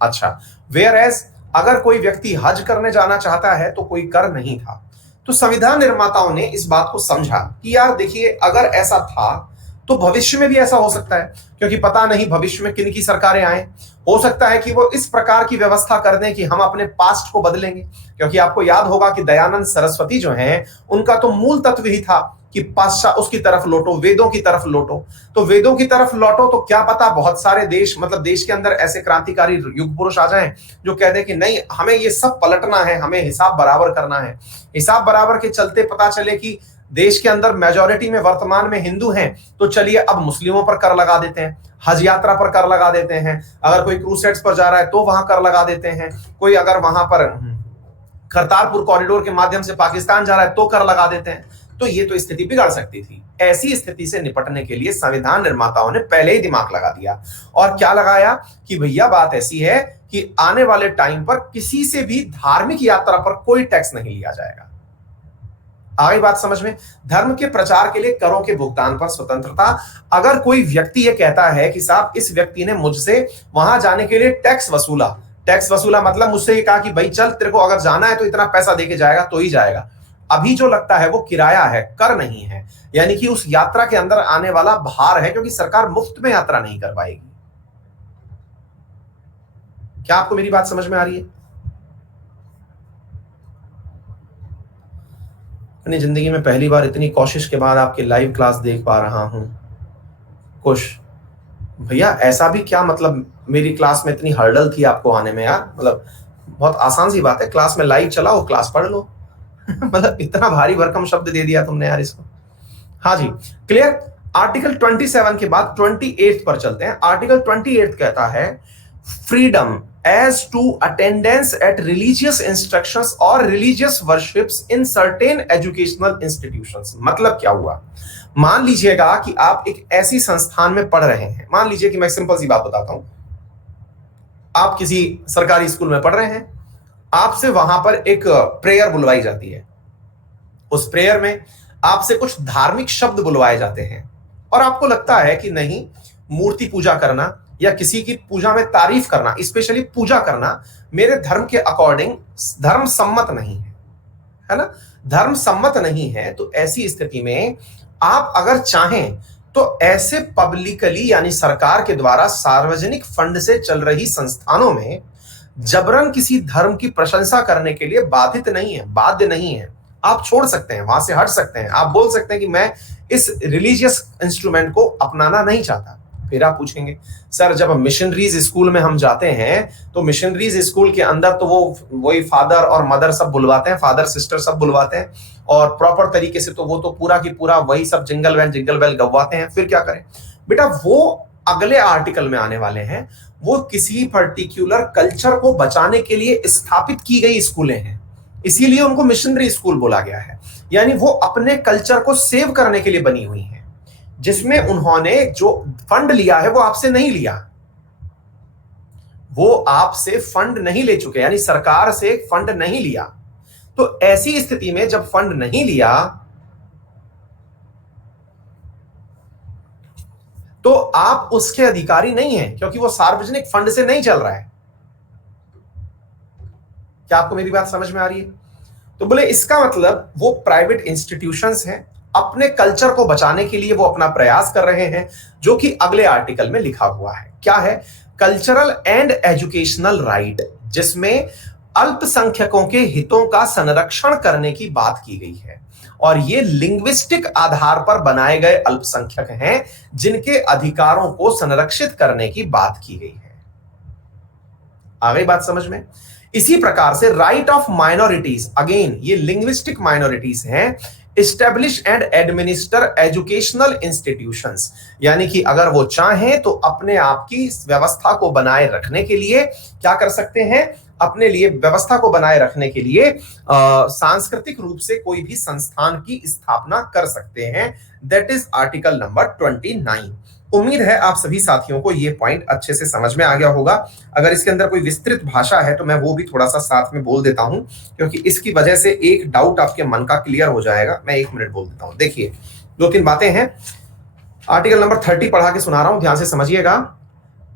अच्छा, वेयर एज अगर कोई व्यक्ति हज करने जाना चाहता है तो कोई कर नहीं था। तो संविधान निर्माताओं ने इस बात को समझा कि यार देखिए, अगर ऐसा था तो भविष्य में भी ऐसा हो सकता है, क्योंकि पता नहीं भविष्य में किन की सरकारें आए, हो सकता है कि वो इस प्रकार की व्यवस्था कर दें कि हम अपने पास्ट को बदलेंगे। क्योंकि आपको याद होगा कि दयानंद सरस्वती जो हैं, उनका तो मूल तत्व ही था कि पाश्चात्य उसकी तरफ लौटो, वेदों की तरफ लौटो। तो वेदों की तरफ लौटो तो क्या पता बहुत सारे देश, मतलब देश के अंदर ऐसे क्रांतिकारी युग पुरुष आ जाएं जो कह दें कि नहीं, हमें ये सब पलटना है, हमें हिसाब बराबर करना है। हिसाब बराबर के चलते पता चले कि देश के अंदर मेजॉरिटी में वर्तमान में हिंदू हैं, तो चलिए अब मुस्लिमों पर कर लगा देते हैं, हज यात्रा पर कर लगा देते हैं, अगर कोई क्रूसेड्स पर जा रहा है तो वहां कर लगा देते हैं, कोई अगर वहां पर करतारपुर कॉरिडोर के माध्यम से पाकिस्तान जा रहा है तो कर लगा देते हैं। तो ये तो स्थिति बिगड़ सकती थी। ऐसी स्थिति से निपटने के लिए संविधान निर्माताओं ने पहले ही दिमाग लगा दिया, और क्या लगाया कि भैया बात ऐसी है कि आने वाले टाइम पर किसी से भी धार्मिक यात्रा पर कोई टैक्स नहीं लिया जाएगा। आ गई बात समझ में? धर्म के प्रचार के लिए करों के भुगतान पर स्वतंत्रता। अगर कोई व्यक्ति ये कहता है कि साहब इस व्यक्ति ने मुझसे वहां जाने के लिए टैक्स वसूला, टैक्स वसूला मतलब मुझसे ये कहा कि भाई चल तेरे को अगर जाना है तो इतना पैसा देके जाएगा तो ही जाएगा, अभी जो लगता है वो किराया है, कर नहीं है, यानी कि उस यात्रा के अंदर आने वाला भार है, क्योंकि सरकार मुफ्त में यात्रा नहीं कर पाएगी। क्या आपको मेरी बात समझ में आ रही है? अपनी जिंदगी में पहली बार इतनी कोशिश के बाद आपकी लाइव क्लास देख पा रहा हूं। खुश भैया, ऐसा भी क्या मतलब मेरी क्लास में इतनी हर्डल थी आपको आने में यार? मतलब बहुत आसान सी बात है, क्लास में लाइव चलाओ, क्लास पढ़ लो। मतलब इतना भारी भरकम शब्द दे दिया तुमने यार इसको। हाँ जी, क्लियर। आर्टिकल 27 के बाद 28 पर चलते हैं। आर्टिकल 28 कहता है freedom as to attendance at religious instructions और religious worships in certain educational institutions. मतलब क्या हुआ? मान लीजिएगा कि आप एक ऐसी संस्थान में पढ़ रहे हैं, मान लीजिए कि मैं सिंपल सी बात बताता हूं, आप किसी सरकारी स्कूल में पढ़ रहे हैं, आपसे वहां पर एक प्रेयर बुलवाई जाती है, उस प्रेयर में आपसे कुछ धार्मिक शब्द बुलवाए जाते हैं, और आपको लगता है कि नहीं, मूर्ति पूजा करना या किसी की पूजा में तारीफ करना, स्पेशली पूजा करना, मेरे धर्म के अकॉर्डिंग धर्म सम्मत नहीं है ना, धर्म सम्मत नहीं है। तो ऐसी स्थिति में आप अगर चाहें तो ऐसे पब्लिकली यानी सरकार के द्वारा सार्वजनिक फंड से चल रही संस्थानों में जबरन किसी धर्म की प्रशंसा करने के लिए बाधित नहीं है, बाध्य नहीं है। आप छोड़ सकते हैं, वहां से हट सकते हैं, आप बोल सकते हैं कि मैं इस रिलीजियस इंस्ट्रूमेंट को अपनाना नहीं चाहता। फिर आप पूछेंगे सर, जब मिशनरीज स्कूल में हम जाते हैं तो मिशनरीज स्कूल के अंदर तो वो वही फादर और मदर सब बुलवाते हैं, फादर सिस्टर सब बुलवाते हैं, और प्रॉपर तरीके से तो वो तो पूरा की पूरा वही सब जिंगल बेल गवाते हैं। फिर क्या करें? बेटा वो अगले आर्टिकल में आने वाले हैं, वो किसी पर्टिकुलर कल्चर को बचाने के लिए स्थापित की गई स्कूलें हैं, इसीलिए उनको मिशनरी स्कूल बोला गया है। यानी वो अपने कल्चर को सेव करने के लिए बनी हुई हैं, जिसमें उन्होंने जो फंड लिया है वो आपसे नहीं लिया, वो आपसे फंड नहीं ले चुके, यानी सरकार से फंड नहीं लिया। तो ऐसी स्थिति में जब फंड नहीं लिया तो आप उसके अधिकारी नहीं हैं, क्योंकि वो सार्वजनिक फंड से नहीं चल रहा है। क्या आपको मेरी बात समझ में आ रही है? तो बोले इसका मतलब वो प्राइवेट इंस्टीट्यूशंस हैं, अपने कल्चर को बचाने के लिए वो अपना प्रयास कर रहे हैं, जो कि अगले आर्टिकल में लिखा हुआ है। क्या है? कल्चरल एंड एजुकेशनल राइट, जिसमें अल्पसंख्यकों के हितों का संरक्षण करने की बात की गई है। और ये लिंग्विस्टिक आधार पर बनाए गए अल्पसंख्यक हैं, जिनके अधिकारों को संरक्षित करने की बात की गई है। आ गई बात समझ में? इसी प्रकार से राइट ऑफ माइनॉरिटीज, अगेन ये लिंग्विस्टिक माइनॉरिटीज हैं, establish and administer educational institutions, यानी कि अगर वो चाहें तो अपने आप की व्यवस्था को बनाए रखने के लिए क्या कर सकते हैं? अपने लिए व्यवस्था को बनाए रखने के लिए सांस्कृतिक रूप से कोई भी संस्थान की स्थापना कर सकते हैं। That is article number 29। उम्मीद है आप सभी साथियों को ये पॉइंट अच्छे से समझ में आ गया होगा। अगर इसके अंदर कोई विस्तृत भाषा है तो मैं वो भी थोड़ा सा साथ में बोल देता हूं, क्योंकि इसकी वजह से एक डाउट आपके मन का क्लियर हो जाएगा। मैं 1 मिनट बोल देता हूं। देखिए 2-3 बातें हैं। आर्टिकल नंबर 30 पढ़ा के सुना रहा हूं, ध्यान से समझिएगा।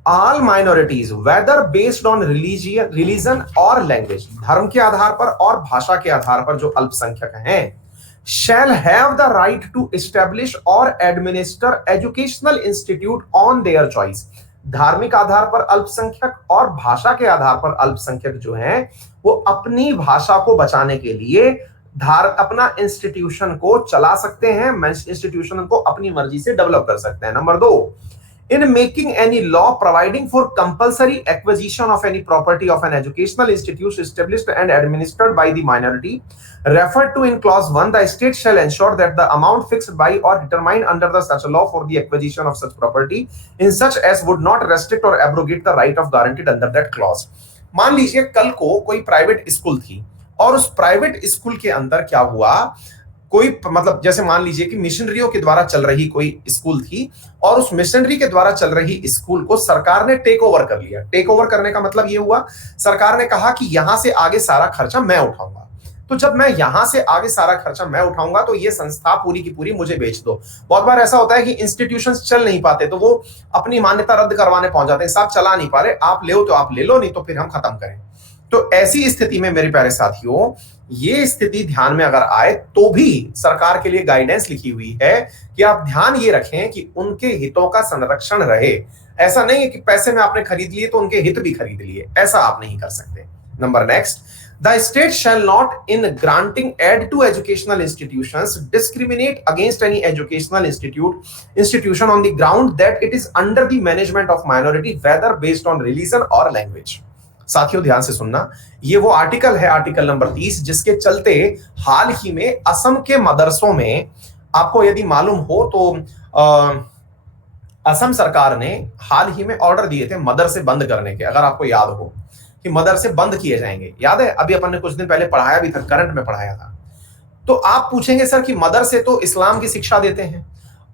All minorities whether based on religion और लैंग्वेज, धर्म के आधार पर और भाषा के आधार पर जो अल्पसंख्यक हैं, shall have the right to establish or administer educational institute on their choice। धार्मिक आधार पर अल्पसंख्यक और भाषा के आधार पर अल्पसंख्यक जो हैं, वो अपनी भाषा को बचाने के लिए अपना इंस्टीट्यूशन को चला सकते हैं, इंस्टीट्यूशन को अपनी मर्जी से डेवलप कर सकते हैं। Number 2, in making any law providing for compulsory acquisition of any property of an educational institution established and administered by the minority referred to in clause 1, the state shall ensure that the amount fixed by or determined under the such law for the acquisition of such property in such as would not restrict or abrogate the right of guaranteed under that clause। मान लीजिए कल को कोई private school थी और उस private school के अंदर क्या हुआ, कोई मतलब जैसे मान लीजिए कि मिशनरियों के द्वारा चल रही कोई स्कूल थी और उस मिशनरी के द्वारा चल रही स्कूल को सरकार ने टेक ओवर कर लिया। टेक ओवर करने का मतलब ये हुआ, सरकार ने कहा कि यहां से आगे सारा खर्चा मैं उठाऊंगा। तो जब मैं यहां से आगे सारा खर्चा मैं उठाऊंगा तो ये संस्था पूरी की पूरी मुझे बेच दो। बहुत बार ऐसा होता है कि इंस्टीट्यूशंस चल नहीं पाते तो वो अपनी मान्यता रद्द करवाने पहुंच जाते हैं, साहब चला नहीं पा रहे, आप ले तो आप ले लो, नहीं तो फिर हम खत्म करें। तो ऐसी स्थिति में मेरे प्यारे साथियों, ये स्थिति ध्यान में अगर आए तो भी सरकार के लिए गाइडेंस लिखी हुई है कि आप ध्यान ये रखें कि उनके हितों का संरक्षण रहे। ऐसा नहीं है कि पैसे में आपने खरीद लिए तो उनके हित भी खरीद लिए, ऐसा आप नहीं कर सकते। Number next, the state shall not in granting aid to educational institutions discriminate against any educational institution on the ground that it is under the management of minority whether based on religion और language. साथियों ध्यान से सुनना, ये वो article है, article number 30, जिसके चलते हाल ही में असम के मदरसों में, आपको यदि मालूम हो तो असम सरकार ने हाल ही में ऑर्डर दिए थे मदरसे बंद करने के। अगर आपको याद हो कि मदरसे बंद किए जाएंगे, याद है अभी अपन ने कुछ दिन पहले पढ़ाया भी था, करंट में पढ़ाया था। तो आप पूछेंगे सर कि मदरसे तो इस्लाम की शिक्षा देते हैं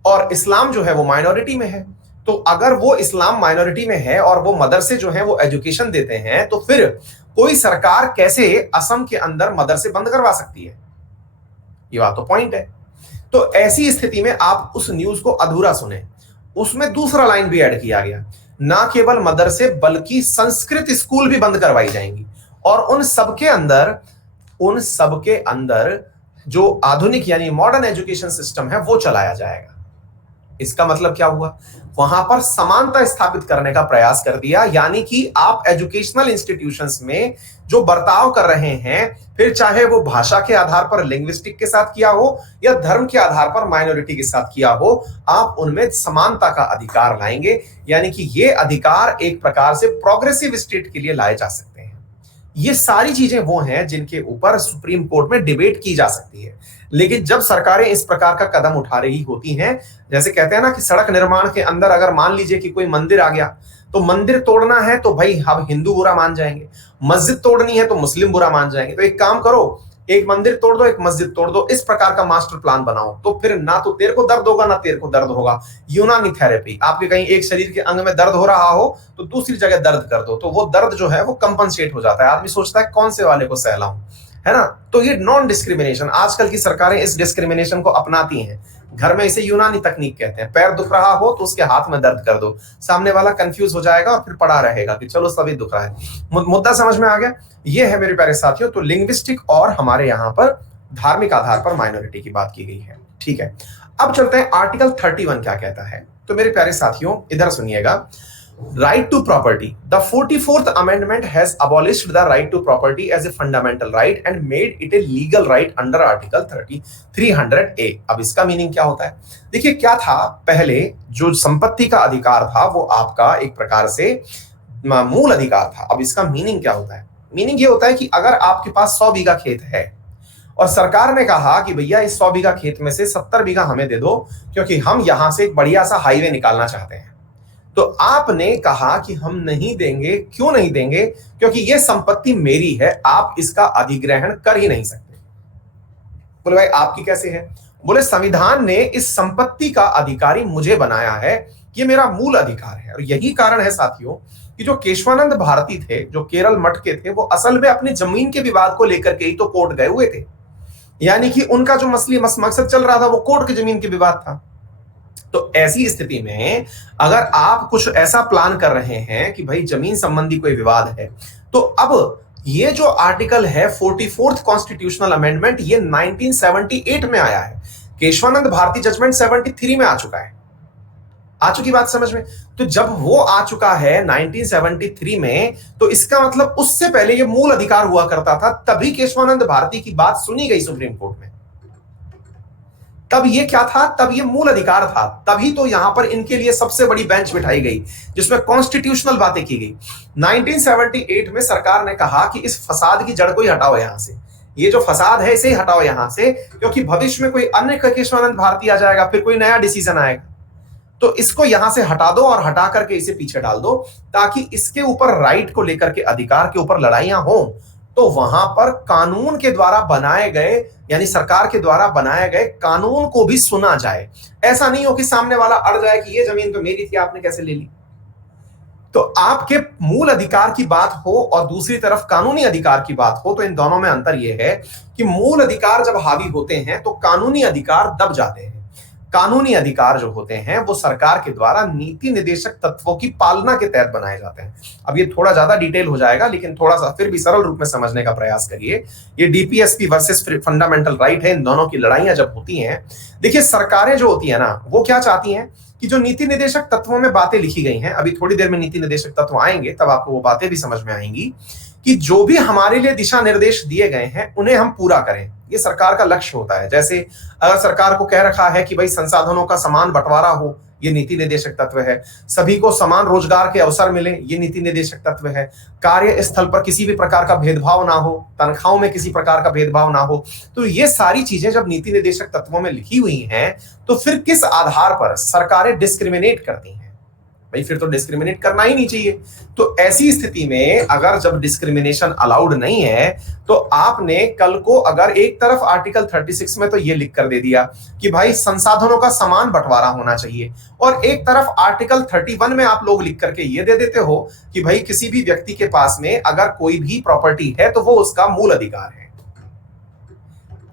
और इस्लाम जो है वो माइनॉरिटी में है, तो अगर वो इस्लाम माइनॉरिटी में है और वो मदरसे जो हैं वो एजुकेशन देते हैं, तो फिर कोई सरकार कैसे असम के अंदर मदरसे बंद करवा सकती है? ये बात तो पॉइंट है। तो ऐसी स्थिति में आप उस न्यूज को अधूरा सुने, उसमें दूसरा लाइन भी ऐड किया गया, ना केवल मदरसे बल्कि संस्कृत स्कूल भी बंद करवाई जाएंगी और उन सबके अंदर जो आधुनिक यानी मॉडर्न एजुकेशन सिस्टम है वो चलाया जाएगा। इसका मतलब क्या हुआ? वहां पर समानता स्थापित करने का प्रयास कर दिया, यानी कि आप एजुकेशनल इंस्टीट्यूशंस में जो बर्ताव कर रहे हैं, फिर चाहे वो भाषा के आधार पर लिंग्विस्टिक के साथ किया हो या धर्म के आधार पर माइनॉरिटी के साथ किया हो, आप उनमें समानता का अधिकार लाएंगे। यानी कि ये अधिकार एक प्रकार से प्रोग्रेसिव स्टेट के लिए लाए जा सकते हैं। ये सारी चीजें वो हैं जिनके ऊपर सुप्रीम कोर्ट में डिबेट की जा सकती है। लेकिन जब सरकारें इस प्रकार का कदम उठा रही होती हैं, जैसे कहते हैं ना कि सड़क निर्माण के अंदर अगर मान लीजिए कि कोई मंदिर आ गया, तो मंदिर तोड़ना है तो भाई हम हिंदू बुरा मान जाएंगे, मस्जिद तोड़नी है तो मुस्लिम बुरा मान जाएंगे। तो एक काम करो, एक मंदिर तोड़ दो, एक मस्जिद तोड़ दो, इस प्रकार का मास्टर प्लान बनाओ, तो फिर ना तो तेरे को दर्द होगा ना तेरे को दर्द होगा। यूनानी थेरेपी, आपके कहीं एक शरीर के अंग में दर्द हो रहा हो तो दूसरी जगह दर्द कर दो, तो वो दर्द जो है वो कंपनसेट हो जाता है। आदमी सोचता है कौन से वाले को सहलाऊं, है ना। तो ये नॉन डिस्क्रिमिनेशन, आजकल की सरकारें इस डिस्क्रिमिनेशन को अपनाती हैं घर में इसे यूनानी तकनीक कहते हैं। पैर दुख रहा हो तो उसके हाथ में दर्द कर दो, सामने वाला कंफ्यूज हो जाएगा और फिर पड़ा रहेगा कि चलो सभी दुख रहा है। मुद्दा समझ में आ गया? ये है मेरे प्यारे साथियों, तो लिंग्विस्टिक और हमारे यहाँ पर धार्मिक आधार पर माइनॉरिटी की बात की गई है। ठीक है, अब चलते हैं आर्टिकल 31 क्या कहता है। तो मेरे प्यारे साथियों इधर सुनिएगा, right to property. The 44th Amendment has abolished the right to property as a fundamental right and made it a legal right under Article 300A. अब इसका मीनिंग क्या होता है? देखिए क्या था, पहले जो संपत्ति का अधिकार था वो आपका एक प्रकार से मूल अधिकार था। अब इसका मीनिंग क्या होता है? मीनिंग ये होता है कि अगर आपके पास 100 बीघा खेत है और सरकार ने कहा कि भैया इस 100 बीघा खेत में से 70 बीघा हमें दे दो क्योंकि हम यहां से एक बढ़िया सा हाईवे निकालना चाहते हैं, तो आपने कहा कि हम नहीं देंगे। क्यों नहीं देंगे? क्योंकि यह संपत्ति मेरी है, आप इसका अधिग्रहण कर ही नहीं सकते। बोले भाई आपकी कैसे है? बोले संविधान ने इस संपत्ति का अधिकारी मुझे बनाया है, ये मेरा मूल अधिकार है। और यही कारण है साथियों कि जो केशवानंद भारती थे, जो केरल मठ के थे, वो असल में अपनी जमीन के विवाद को लेकर के ही तो कोर्ट गए हुए थे। यानी कि उनका जो मकसद चल रहा था वो कोर्ट की जमीन के विवाद था। तो ऐसी स्थिति में अगर आप कुछ ऐसा प्लान कर रहे हैं कि भाई जमीन संबंधी कोई विवाद है, तो अब ये जो आर्टिकल है 44th कॉन्स्टिट्यूशनल अमेंडमेंट, ये 1978 में आया है। केशवानंद भारती जजमेंट 73 में आ चुका है। आ चुकी बात समझ में? तो जब वो आ चुका है 1973 में, तो इसका मतलब उससे पहले ये मूल अधिकार हुआ करता था, तभी केशवानंद भारती की बात सुनी गई सुप्रीम कोर्ट में। तब ये क्या था? तब ये मूल अधिकार था। तभी तो यहां पर इनके लिए सबसे बड़ी बेंच बिठाई गई जिसमें कॉन्स्टिट्यूशनल बातें की गई। 1978 में सरकार ने कहा कि इस फसाद की जड़ को ही हटाओ यहां से, ये जो फसाद है इसे ही हटाओ यहां से, क्योंकि भविष्य में कोई अन्य केशवानंद भारती आ जाएगा, फिर कोई नया डिसीजन आएगा, तो इसको यहां से हटा दो और हटा करके इसे पीछे डाल दो, ताकि इसके ऊपर राइट को लेकर के, अधिकार के ऊपर लड़ाइयां हो तो वहां पर कानून के द्वारा बनाए गए, यानी सरकार के द्वारा बनाए गए कानून को भी सुना जाए। ऐसा नहीं हो कि सामने वाला अड़ जाए कि ये जमीन तो मेरी थी, आपने कैसे ले ली। तो आपके मूल अधिकार की बात हो और दूसरी तरफ कानूनी अधिकार की बात हो, तो इन दोनों में अंतर यह है कि मूल अधिकार जब हावी होते हैं तो कानूनी अधिकार दब जाते हैं। कानूनी अधिकार जो होते हैं वो सरकार के द्वारा नीति निर्देशक तत्वों की पालना के तहत बनाए जाते हैं। अब ये थोड़ा ज्यादा डिटेल हो जाएगा, लेकिन थोड़ा सा फिर भी सरल रूप में समझने का प्रयास करिए। ये डीपीएसपी वर्सेस फंडामेंटल राइट है, इन दोनों की लड़ाइयां जब होती हैं, देखिए सरकारें जो होती है ना, वो क्या चाहती हैं कि जो नीति निर्देशक तत्वों में बातें लिखी गई हैं, अभी थोड़ी देर में नीति निर्देशक तत्व आएंगे तब आपको वो बातें भी समझ में आएंगी, कि जो भी हमारे लिए दिशा निर्देश दिए गए हैं उन्हें हम पूरा करें। ये सरकार का लक्ष्य होता है। जैसे अगर सरकार को कह रखा है कि भाई संसाधनों का समान बंटवारा हो, ये नीति निर्देशक तत्व है। सभी को समान रोजगार के अवसर मिले, ये नीति निर्देशक तत्व है। कार्यस्थल पर किसी भी प्रकार का भेदभाव ना हो, तनख्वाहों में किसी प्रकार का भेदभाव ना हो। तो ये सारी चीजें जब नीति निर्देशक तत्वों में लिखी हुई हैं, तो फिर किस आधार पर सरकारें डिस्क्रिमिनेट करती हैं? भाई फिर तो डिस्क्रिमिनेट करना ही नहीं चाहिए। तो ऐसी स्थिति में अगर जब डिस्क्रिमिनेशन अलाउड नहीं है, तो आपने कल को अगर एक तरफ आर्टिकल 36 में तो ये लिख कर दे दिया कि भाई संसाधनों का समान बंटवारा होना चाहिए, और एक तरफ आर्टिकल 31 में आप लोग लिख करके ये दे देते हो कि भाई किसी भी व्यक्ति के पास में अगर कोई भी प्रॉपर्टी है तो वो उसका मूल अधिकार है।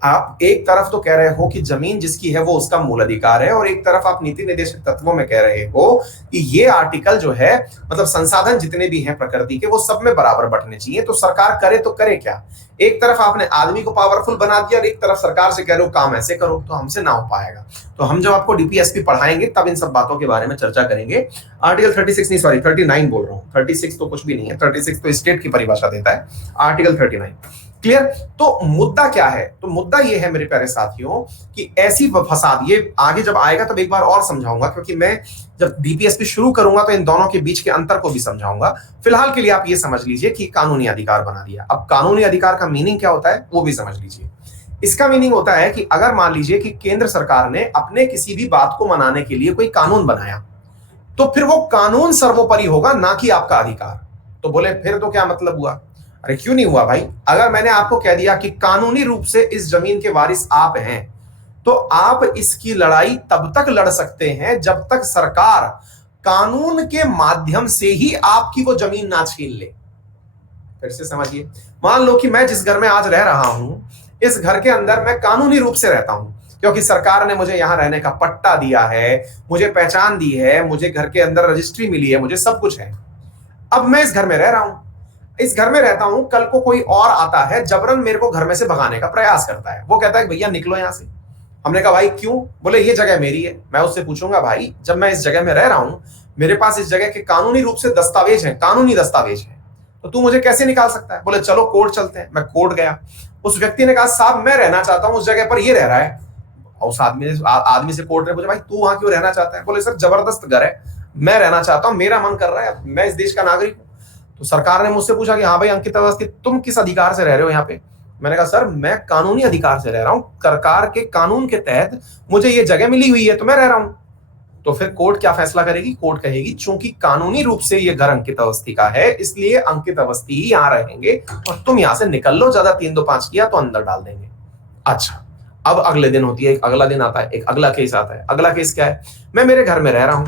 आप एक तरफ तो कह रहे हो कि जमीन जिसकी है वो उसका मूल अधिकार है, और एक तरफ आप नीति निर्देशक तत्वों में कह रहे हो कि ये आर्टिकल जो है, मतलब संसाधन जितने भी हैं प्रकृति के, वो सब में बराबर बंटने चाहिए। तो सरकार करे तो करे क्या? एक तरफ आपने आदमी को पावरफुल बना दिया और एक तरफ सरकार से कह रहे हो काम ऐसे करो, तो हमसे ना हो पाएगा। तो हम जब आपको डीपीएसपी पढ़ाएंगे तब इन सब बातों के बारे में चर्चा करेंगे। आर्टिकल 36 नहीं, सॉरी 39 बोल रहा हूँ, 36 तो कुछ भी नहीं है, 36 तो स्टेट की परिभाषा देता है, आर्टिकल 39। क्लियर? तो मुद्दा क्या है? तो मुद्दा ये है मेरे प्यारे साथियों कि ऐसी फसाद, ये आगे जब आएगा तब एक बार और समझाऊंगा, क्योंकि मैं जब डीपीएसपी शुरू करूंगा तो इन दोनों के बीच के अंतर को भी समझाऊंगा। फिलहाल के लिए आप ये समझ लीजिए कि कानूनी अधिकार बना दिया। अब कानूनी अधिकार का मीनिंग क्या होता है वो भी समझ लीजिए। इसका मीनिंग होता है कि अगर मान लीजिए कि केंद्र सरकार ने अपने किसी भी बात को मनाने के लिए कोई कानून बनाया, तो फिर वो कानून सर्वोपरि होगा, ना कि आपका अधिकार। तो बोले फिर तो क्या मतलब हुआ? अरे क्यों नहीं हुआ भाई? अगर मैंने आपको कह दिया कि कानूनी रूप से इस जमीन के वारिस आप हैं, तो आप इसकी लड़ाई तब तक लड़ सकते हैं जब तक सरकार कानून के माध्यम से ही आपकी वो जमीन ना छीन ले। फिर से समझिए, मान लो कि मैं जिस घर में आज रह रहा हूं, इस घर के अंदर मैं कानूनी रूप से रहता हूं, क्योंकि सरकार ने मुझे यहां रहने का पट्टा दिया है, मुझे पहचान दी है, मुझे घर के अंदर रजिस्ट्री मिली है, मुझे सब कुछ है। अब मैं इस घर में रह रहा हूं, इस घर में रहता हूं, कल को कोई और आता है, जबरन मेरे को घर में से भगाने का प्रयास करता है, वो कहता है भैया निकलो यहां से। हमने कहा भाई क्यों? बोले ये जगह मेरी है। मैं उससे पूछूंगा भाई जब मैं इस जगह में रह रहा हूं, मेरे पास इस जगह के कानूनी रूप से दस्तावेज हैं, कानूनी दस्तावेज हैं, तो तू मुझे कैसे निकाल सकता है? बोले चलो कोर्ट चलते हैं। मैं कोर्ट गया, उस व्यक्ति ने कहा साहब मैं रहना चाहता हूं उस जगह पर, ये रह रहा है। और उस आदमी से कोर्ट ने पूछा भाई तू वहां क्यों रहना चाहता है? बोले सर जबरदस्त घर है, मैं रहना चाहता हूं, मेरा मन कर रहा है, मैं इस देश का नागरिक हूं। तो सरकार ने मुझसे पूछा कि हाँ भाई अंकित अवस्थी तुम किस अधिकार से रह रहे हो यहाँ पे? मैंने कहा सर मैं कानूनी अधिकार से रह रहा हूं, सरकार के कानून के तहत मुझे ये जगह मिली हुई है तो मैं रह रहा हूं। तो फिर कोर्ट क्या फैसला करेगी? कोर्ट कहेगी चूंकि कानूनी रूप से ये घर अंकित अवस्थी का है, इसलिए अंकित अवस्थी ही यहाँ रहेंगे और तुम यहां से निकल लो, ज्यादा 3-2-5 किया तो अंदर डाल देंगे। अच्छा, अब अगले दिन होती है, एक अगला दिन आता है, एक अगला केस आता है। अगला केस क्या है? मैं मेरे घर में रह रहा हूं,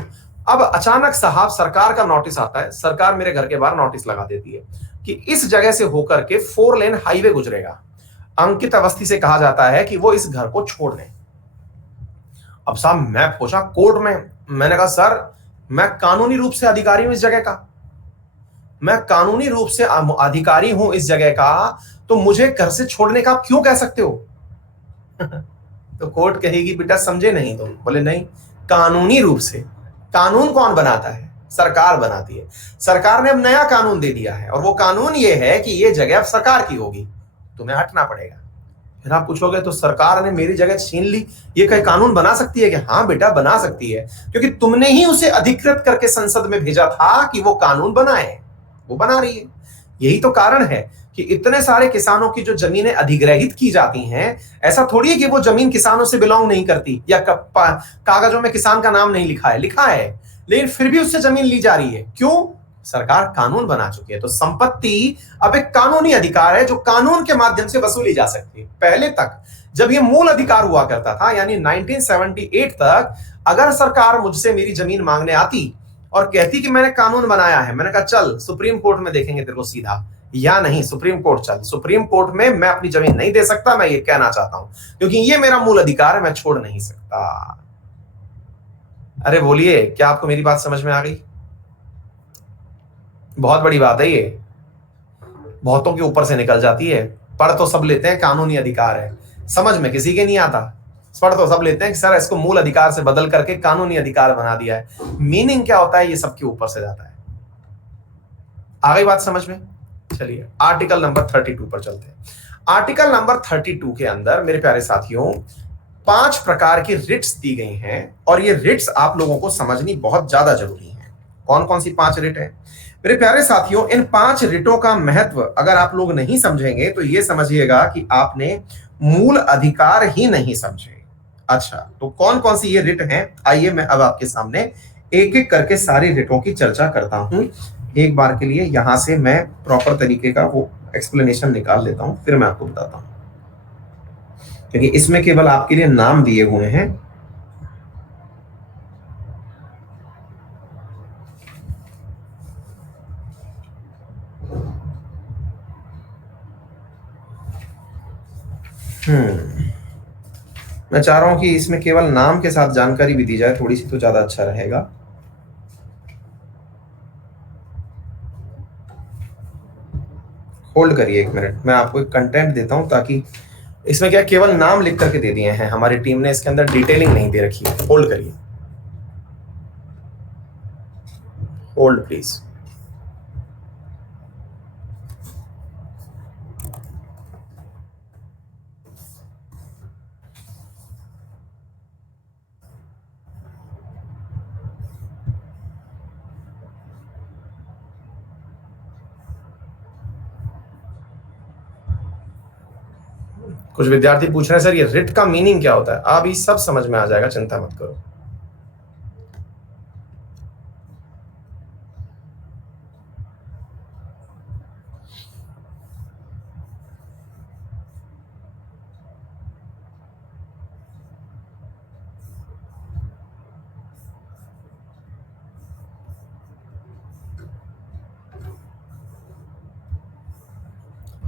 अब अचानक साहब सरकार का नोटिस आता है, सरकार मेरे घर के बाहर नोटिस लगा देती है कि इस जगह से होकर के 4 लेन हाईवे गुजरेगा। अंकित अवस्थी से कहा जाता है कि वो इस घर को छोड़ दें। अब साहब मैं पहुंचा कोर्ट में, मैंने कहा सर मैं कानूनी रूप से अधिकारी हूं इस जगह का, मैं कानूनी रूप से अधिकारी हूं इस जगह का, तो मुझे घर से छोड़ने का आप क्यों कह सकते हो? तो कोर्ट कहेगी बेटा समझे नहीं तुम। बोले नहीं, कानूनी रूप से। कानून कौन बनाता है? सरकार बनाती है। सरकार ने अब नया कानून दे दिया है और वो कानून ये है कि ये जगह अब सरकार की होगी, तुम्हें हटना पड़ेगा। फिर आप पूछोगे तो सरकार ने मेरी जगह छीन ली, ये कोई कानून बना सकती है कि? हाँ बेटा बना सकती है, क्योंकि तुमने ही उसे अधिकृत करके संसद में भेजा था कि वो कानून बनाए, वो बना रही है। यही तो कारण है कि इतने सारे किसानों की जो जमीनें अधिग्रहित की जाती हैं, ऐसा थोड़ी है कि वो जमीन किसानों से बिलोंग नहीं करती या कागजों में किसान का नाम नहीं लिखा है, लिखा है, लेकिन फिर भी उससे जमीन ली जा रही है। क्यों? सरकार कानून बना चुकी है। तो संपत्ति अब एक कानूनी अधिकार है जो कानून के माध्यम से वसूली जा सकती है। पहले तक जब ये मूल अधिकार हुआ करता था, यानी 1978 तक, अगर सरकार मुझसे मेरी जमीन मांगने आती और कहती कि मैंने कानून बनाया है, मैंने कहा चल सुप्रीम कोर्ट में देखेंगे तेरे को सीधा, या नहीं सुप्रीम कोर्ट चल, सुप्रीम कोर्ट में मैं अपनी जमीन नहीं दे सकता, मैं ये कहना चाहता हूं क्योंकि ये मेरा मूल अधिकार है, मैं छोड़ नहीं सकता। अरे बोलिए, क्या आपको मेरी बात समझ में आ गई? बहुत बड़ी बात है ये, बहुतों के ऊपर से निकल जाती है। पढ़ तो सब लेते हैं कानूनी अधिकार है, समझ में किसी के नहीं आता। पढ़ तो सब लेते हैं कि सर इसको मूल अधिकार से बदल करके कानूनी अधिकार बना दिया है, मीनिंग क्या होता है ये सबके ऊपर से जाता है। आ गई बात समझ में? चलिए आर्टिकल नंबर 32 पर चलते हैं। आर्टिकल नंबर 32 के अंदर मेरे प्यारे साथियों 5 प्रकार की रिट्स दी गई हैं और ये रिट्स आप लोगों को समझनी बहुत ज्यादा जरूरी है। कौन कौन सी 5 रिट है मेरे प्यारे साथियों? इन 5 रिटों का महत्व अगर आप लोग नहीं समझेंगे तो ये समझिएगा कि आपने मूल अधिकार ही नहीं समझे। अच्छा, तो कौन कौन सी ये रिट हैं? आइए मैं अब आपके सामने एक एक करके सारी रिटों की चर्चा करता हूं। एक बार के लिए यहां से मैं प्रॉपर तरीके का वो एक्सप्लेनेशन निकाल लेता हूं, फिर मैं आपको बताता हूं, क्योंकि इसमें केवल आपके लिए नाम दिए हुए हैं। मैं चाह रहा हूं कि इसमें केवल नाम के साथ जानकारी भी दी जाए, थोड़ी सी तो ज्यादा अच्छा रहेगा। होल्ड करिए 1 मिनट, मैं आपको एक कंटेंट देता हूं, ताकि इसमें क्या केवल नाम लिख करके दे दिए हैं, हमारी टीम ने इसके अंदर डिटेलिंग नहीं दे रखी है। होल्ड करिए, होल्ड प्लीज। कुछ विद्यार्थी पूछ रहे हैं सर ये रिट का मीनिंग क्या होता है? आप ये सब समझ में आ जाएगा, चिंता मत करो।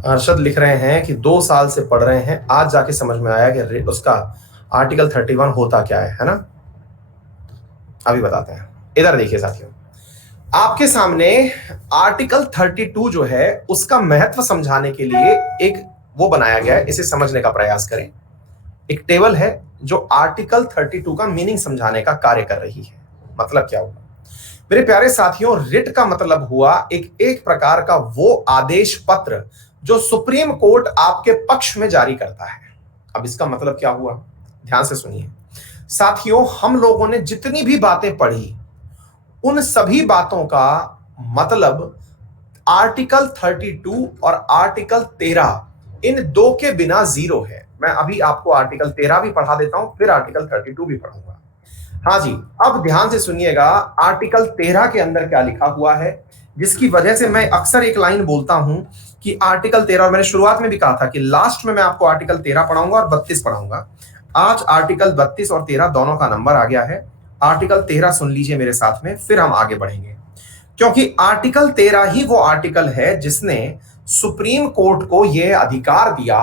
अरशद लिख रहे हैं कि 2 साल से पढ़ रहे हैं, आज जाके समझ में आया कि उसका आर्टिकल 31 होता क्या है ना? अभी बताते हैं। इधर देखिए साथियों, आपके सामने आर्टिकल 32 जो है उसका महत्व समझाने के लिए एक वो बनाया गया है, इसे समझने का प्रयास करें। एक टेबल है जो आर्टिकल 32 का मीनिंग समझाने का कार्य कर रही है। मतलब क्या हुआ मेरे प्यारे साथियों? रिट का मतलब हुआ एक प्रकार का वो आदेश पत्र जो सुप्रीम कोर्ट आपके पक्ष में जारी करता है। अब इसका मतलब क्या हुआ, ध्यान से सुनिए साथियों। हम लोगों ने जितनी भी बातें पढ़ी उन सभी बातों का मतलब आर्टिकल 32 और आर्टिकल 13 इन दो के बिना जीरो है। मैं अभी आपको आर्टिकल 13 भी पढ़ा देता हूं, फिर आर्टिकल 32 भी पढ़ूंगा। हाँ जी, अब ध्यान से सुनिएगा आर्टिकल 13 के अंदर क्या लिखा हुआ है, जिसकी वजह से मैं अक्सर एक लाइन बोलता हूं कि आर्टिकल 13, और मैंने शुरुआत में भी कहा था कि लास्ट में मैं आपको आर्टिकल 13 पढ़ाऊंगा और 32 पढ़ाऊंगा। आज आर्टिकल 32 और 13 दोनों का नंबर आ गया है। आर्टिकल 13 सुन लीजिए मेरे साथ में, फिर हम आगे बढ़ेंगे। क्योंकि आर्टिकल 13 ही वो आर्टिकल है जिसने सुप्रीम कोर्ट को यह अधिकार दिया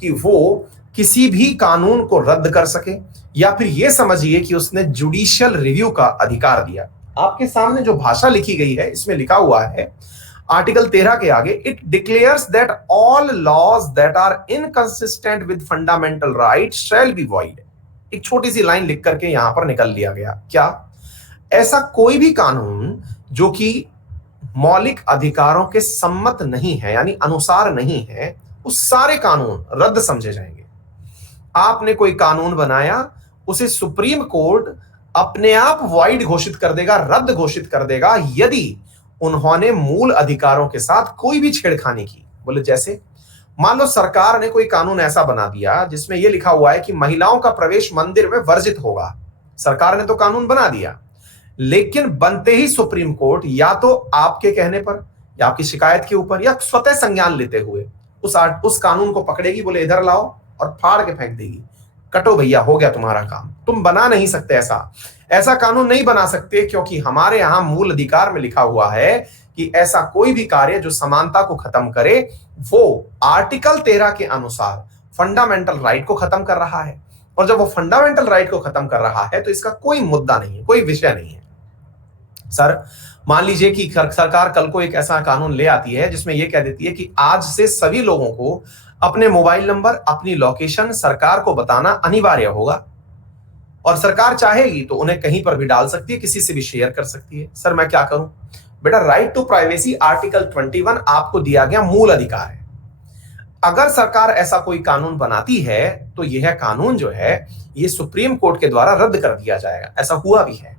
कि वो किसी भी कानून को रद्द कर सके, या फिर यह समझिए कि उसने जुडिशियल रिव्यू का अधिकार दिया। आपके सामने जो भाषा लिखी गई है इसमें लिखा हुआ है आर्टिकल 13 के आगे, it declares that all laws that are inconsistent with fundamental right shall be void. एक छोटी सी लाइन लिख करके यहां पर निकल लिया गया, क्या ऐसा कोई भी कानून जो कि मौलिक अधिकारों के सम्मत नहीं है यानी अनुसार नहीं है, उस सारे कानून रद्द समझे जाएंगे। आपने कोई कानून बनाया, उसे सुप्रीम कोर्ट अपने आप वॉइड घोषित कर देगा, रद्द घोषित कर देगा, यदि उन्होंने मूल अधिकारों के साथ कोई भी छेड़खानी की। बोले जैसे मान लो सरकार ने कोई कानून ऐसा बना दिया जिसमें यह लिखा हुआ है कि महिलाओं का प्रवेश मंदिर में वर्जित होगा। सरकार ने तो कानून बना दिया, लेकिन बनते ही सुप्रीम कोर्ट या तो आपके कहने पर या आपकी शिकायत के ऊपर या स्वतः संज्ञान लेते हुए उस कानून को पकड़ेगी, बोले इधर लाओ, और फाड़ के फेंक देगी। कटो भैया, हो गया तुम्हारा काम, तुम बना नहीं सकते ऐसा ऐसा कानून नहीं बना सकते, क्योंकि हमारे यहां मूल अधिकार में लिखा हुआ है कि ऐसा कोई भी कार्य जो समानता को खत्म करे वो आर्टिकल 13 के अनुसार फंडामेंटल राइट को खत्म कर रहा है। और जब वो फंडामेंटल राइट को खत्म कर रहा है तो इसका कोई मुद्दा नहीं है, कोई विषय नहीं है। सर मान लीजिए कि सरकार कल को एक ऐसा कानून ले आती है जिसमें यह कह देती है कि आज से सभी लोगों को अपने मोबाइल नंबर, अपनी लोकेशन सरकार को बताना अनिवार्य होगा, और सरकार चाहेगी तो उन्हें कहीं पर भी डाल सकती है, किसी से भी शेयर कर सकती है। सर मैं क्या करूं? बेटा राइट टू प्राइवेसी आर्टिकल 21 आपको दिया गया मूल अधिकार है। अगर सरकार ऐसा कोई कानून बनाती है तो यह कानून जो है ये सुप्रीम कोर्ट के द्वारा रद्द कर दिया जाएगा। ऐसा हुआ भी है।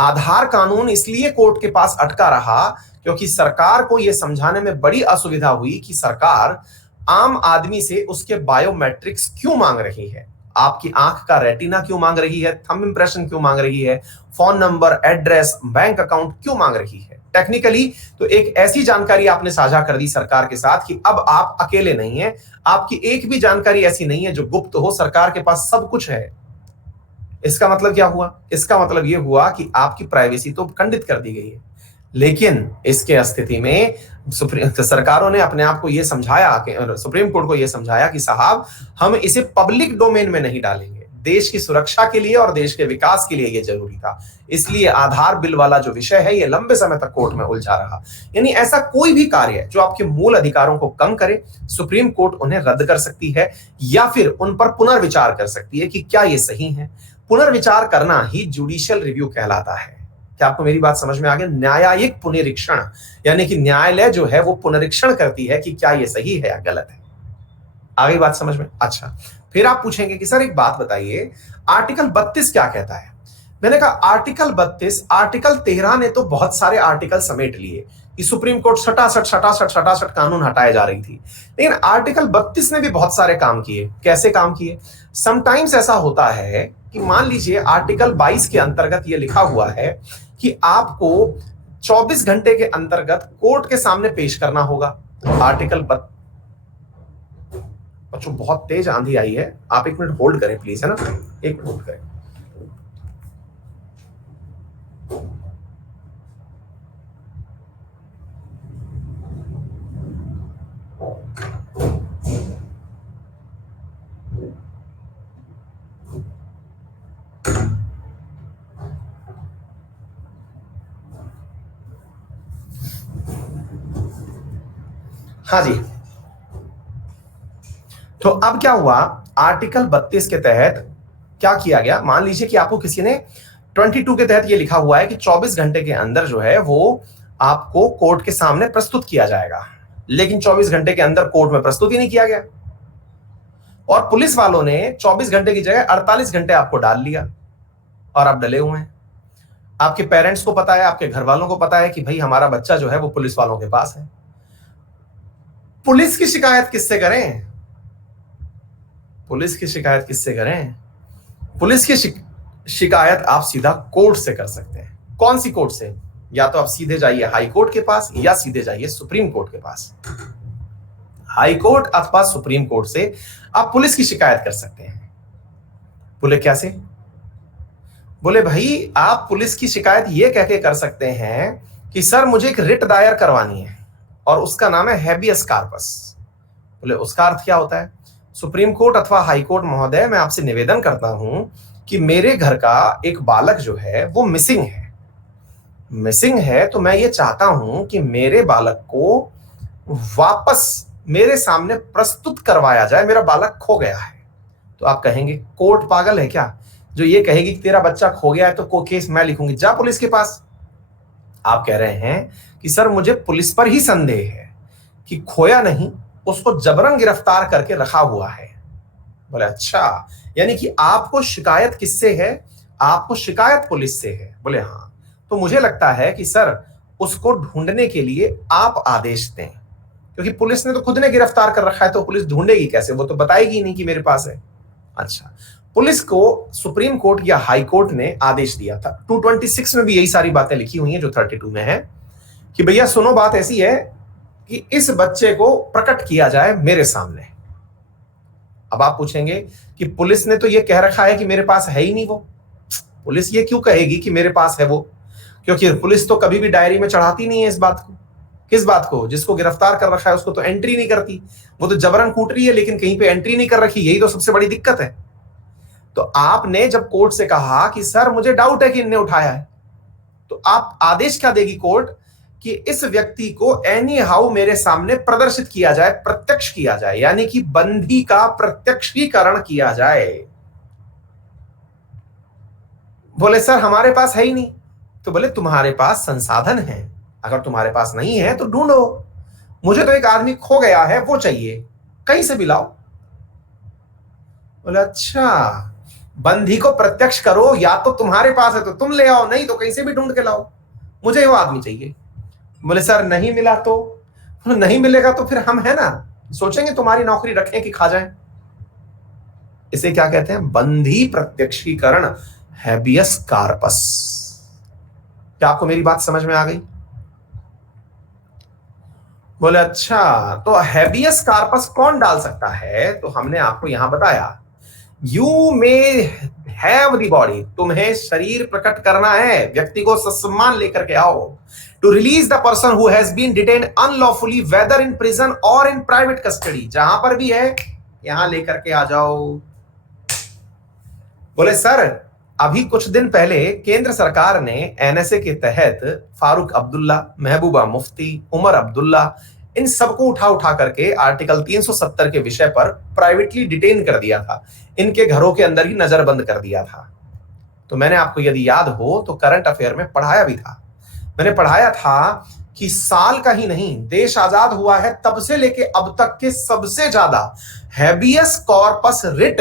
आधार कानून इसलिए कोर्ट के पास अटका रहा क्योंकि सरकार को यह समझाने में बड़ी असुविधा हुई कि सरकार आम आदमी से उसके बायोमेट्रिक्स क्यों मांग रही है, आपकी आंख का रेटिना क्यों मांग रही है, थंब इंप्रेशन क्यों मांग रही है, phone number, address, bank account क्यों मांग रही है। टेक्निकली तो एक ऐसी जानकारी आपने साझा कर दी सरकार के साथ कि अब आप अकेले नहीं हैं, आपकी एक भी जानकारी ऐसी नहीं है जो गुप्त हो, सरकार के पास सब कुछ है। इसका मतलब क्या हुआ? इसका मतलब यह हुआ कि आपकी प्राइवेसी तो खंडित कर दी गई है। लेकिन इसके स्थिति में सरकारों ने अपने आप को यह समझाया कि सुप्रीम कोर्ट को यह समझाया कि साहब हम इसे पब्लिक डोमेन में नहीं डालेंगे, देश की सुरक्षा के लिए और देश के विकास के लिए यह जरूरी था। इसलिए आधार बिल वाला जो विषय है यह लंबे समय तक कोर्ट में उलझा रहा। यानी ऐसा कोई भी कार्य जो आपके मूल अधिकारों को कम करे, सुप्रीम कोर्ट उन्हें रद्द कर सकती है या फिर उन पर पुनर्विचार कर सकती है कि क्या ये सही है। पुनर्विचार करना ही जुडिशियल रिव्यू कहलाता है। क्या आपको मेरी बात समझ में आ गया? न्यायिक पुनरीक्षण, यानी कि न्यायालय जो है वो पुनरीक्षण करती है कि क्या ये सही है या गलत है। आ गई बात समझ में? अच्छा, फिर आप पूछेंगे कि सर एक बात बताइए, आर्टिकल 32 क्या कहता है? मैंने कहा आर्टिकल 32, आर्टिकल 13 ने तो बहुत सारे आर्टिकल समेट लिए कि सुप्रीम कोर्ट सटासट कानून हटाए जा रही थी, लेकिन आर्टिकल 32 ने भी बहुत सारे काम किए। कैसे काम किए? समटाइम्स ऐसा होता है कि मान लीजिए आर्टिकल 22 के अंतर्गत यह लिखा हुआ है कि आपको 24 घंटे के अंतर्गत कोर्ट के सामने पेश करना होगा। आर्टिकल बच्चों बहुत तेज आंधी आई है, आप एक मिनट होल्ड करें प्लीज, है ना, एक मिनट होल्ड करें। हाँ जी, तो अब क्या हुआ, आर्टिकल 32 के तहत क्या किया गया, मान लीजिए कि आपको किसी ने 22 के तहत ये लिखा हुआ है कि 24 घंटे के अंदर जो है वो आपको कोर्ट के सामने प्रस्तुत किया जाएगा, लेकिन 24 घंटे के अंदर कोर्ट में प्रस्तुत ही नहीं किया गया और पुलिस वालों ने 24 घंटे की जगह 48 घंटे आपको डाल लिया और आप डले हुए हैं। आपके पेरेंट्स को पता है, आपके घर वालों को पता है कि भाई हमारा बच्चा जो है वो पुलिस वालों के पास है। पुलिस की शिकायत किससे करें? पुलिस की शिकायत किससे करें? पुलिस की शिकायत आप सीधा कोर्ट से कर सकते हैं। कौन सी कोर्ट से? या तो आप सीधे जाइए हाई कोर्ट के पास या सीधे जाइए सुप्रीम कोर्ट के पास। हाई कोर्ट अथवा सुप्रीम कोर्ट से आप पुलिस की शिकायत कर सकते हैं। बोले कैसे? बोले भाई आप पुलिस की शिकायत ये कह के कर सकते हैं कि सर मुझे एक रिट दायर करवानी है और उसका नाम है हैबियस कार्पस। बोले उसका अर्थ क्या होता है? सुप्रीम कोर्ट अथवा हाई कोर्ट महोदय, मैं आपसे निवेदन करता हूं कि मेरे घर का एक बालक जो है वो मिसिंग है, तो मैं ये चाहता हूं कि मेरे बालक को वापस मेरे सामने प्रस्तुत करवाया जाए, मेरा बालक खो गया है। तो आप कहेंगे कोर्ट पागल है क्या जो ये कहेगी कि तेरा बच्चा खो गया है तो को केस मैं लिखूंगी, जा पुलिस के पास। आप कह रहे हैं कि सर मुझे पुलिस पर ही संदेह है कि खोया नहीं, उसको जबरन गिरफ्तार करके रखा हुआ है। बोले अच्छा, यानी कि आपको शिकायत किससे है? आपको शिकायत पुलिस से है। बोले हाँ, तो मुझे लगता है कि सर उसको ढूंढने के लिए आप आदेश दें, क्योंकि पुलिस ने तो खुद ने गिरफ्तार कर रखा है, तो पुलिस ढूंढेगी कैसे? वो तो बताएगी नहीं कि मेरे पास है। अच्छा, पुलिस को सुप्रीम कोर्ट या हाई कोर्ट ने आदेश दिया था। 226 में भी यही सारी बातें लिखी हुई हैं जो 32 में है कि भैया सुनो, बात ऐसी है कि इस बच्चे को प्रकट किया जाए मेरे सामने। अब आप पूछेंगे कि पुलिस ने तो ये कह रखा है कि मेरे पास है ही नहीं वो। पुलिस ये क्यों कहेगी कि मेरे पास है वो? क्योंकि पुलिस तो कभी भी डायरी में चढ़ाती नहीं है इस बात को। किस बात को? जिसको गिरफ्तार कर रखा है उसको तो एंट्री नहीं करती, वो तो जबरन कूट रही है लेकिन कहीं पे एंट्री नहीं कर रखी। यही तो सबसे बड़ी दिक्कत है। तो आपने जब कोर्ट से कहा कि सर मुझे डाउट है कि इनने उठाया है, तो आप आदेश क्या देगी कोर्ट कि इस व्यक्ति को एनी हाउ मेरे सामने प्रदर्शित किया जाए, प्रत्यक्ष किया जाए, यानी कि बंदी का प्रत्यक्षीकरण किया जाए। बोले सर हमारे पास है ही नहीं। तो बोले तुम्हारे पास संसाधन है, अगर तुम्हारे पास नहीं है तो ढूंढो। मुझे तो एक आदमी खो गया है वो चाहिए, कहीं से भी लाओ। बोले अच्छा, बंदी को प्रत्यक्ष करो, या तो तुम्हारे पास है तो तुम ले आओ, नहीं तो कहीं से भी ढूंढ के लाओ, मुझे वो आदमी चाहिए। बोले सर नहीं मिला तो? नहीं मिलेगा तो फिर हम है ना सोचेंगे तुम्हारी नौकरी रखें कि खा जाएं। इसे क्या कहते हैं? बंदी प्रत्यक्षीकरण, हैबियस कार्पस। क्या आपको मेरी बात समझ में आ गई? बोले अच्छा, तो हैबियस कार्पस कौन डाल सकता है? तो हमने आपको यहां बताया, you may have the body, तुम्हें शरीर प्रकट करना है, व्यक्ति को ससम्मान लेकर के आओ। To release the person who has been detained unlawfully whether in prison और इन प्राइवेट कस्टडी, जहां पर भी है यहां लेकर के आ जाओ। बोले सर अभी कुछ दिन पहले केंद्र सरकार ने एनएसए के तहत फारूक अब्दुल्ला, महबूबा मुफ्ती, उमर अब्दुल्ला, इन सबको उठा करके आर्टिकल 370 के विषय पर प्राइवेटली डिटेन कर दिया था, इनके घरों के अंदर ही नजरबंद कर दिया था। तो मैंने आपको यदि याद हो तो करंट अफेयर में पढ़ाया भी था। मैंने पढ़ाया था कि साल का ही नहीं, देश आजाद हुआ है तब से लेके अब तक के सबसे ज्यादा habeas corpus writ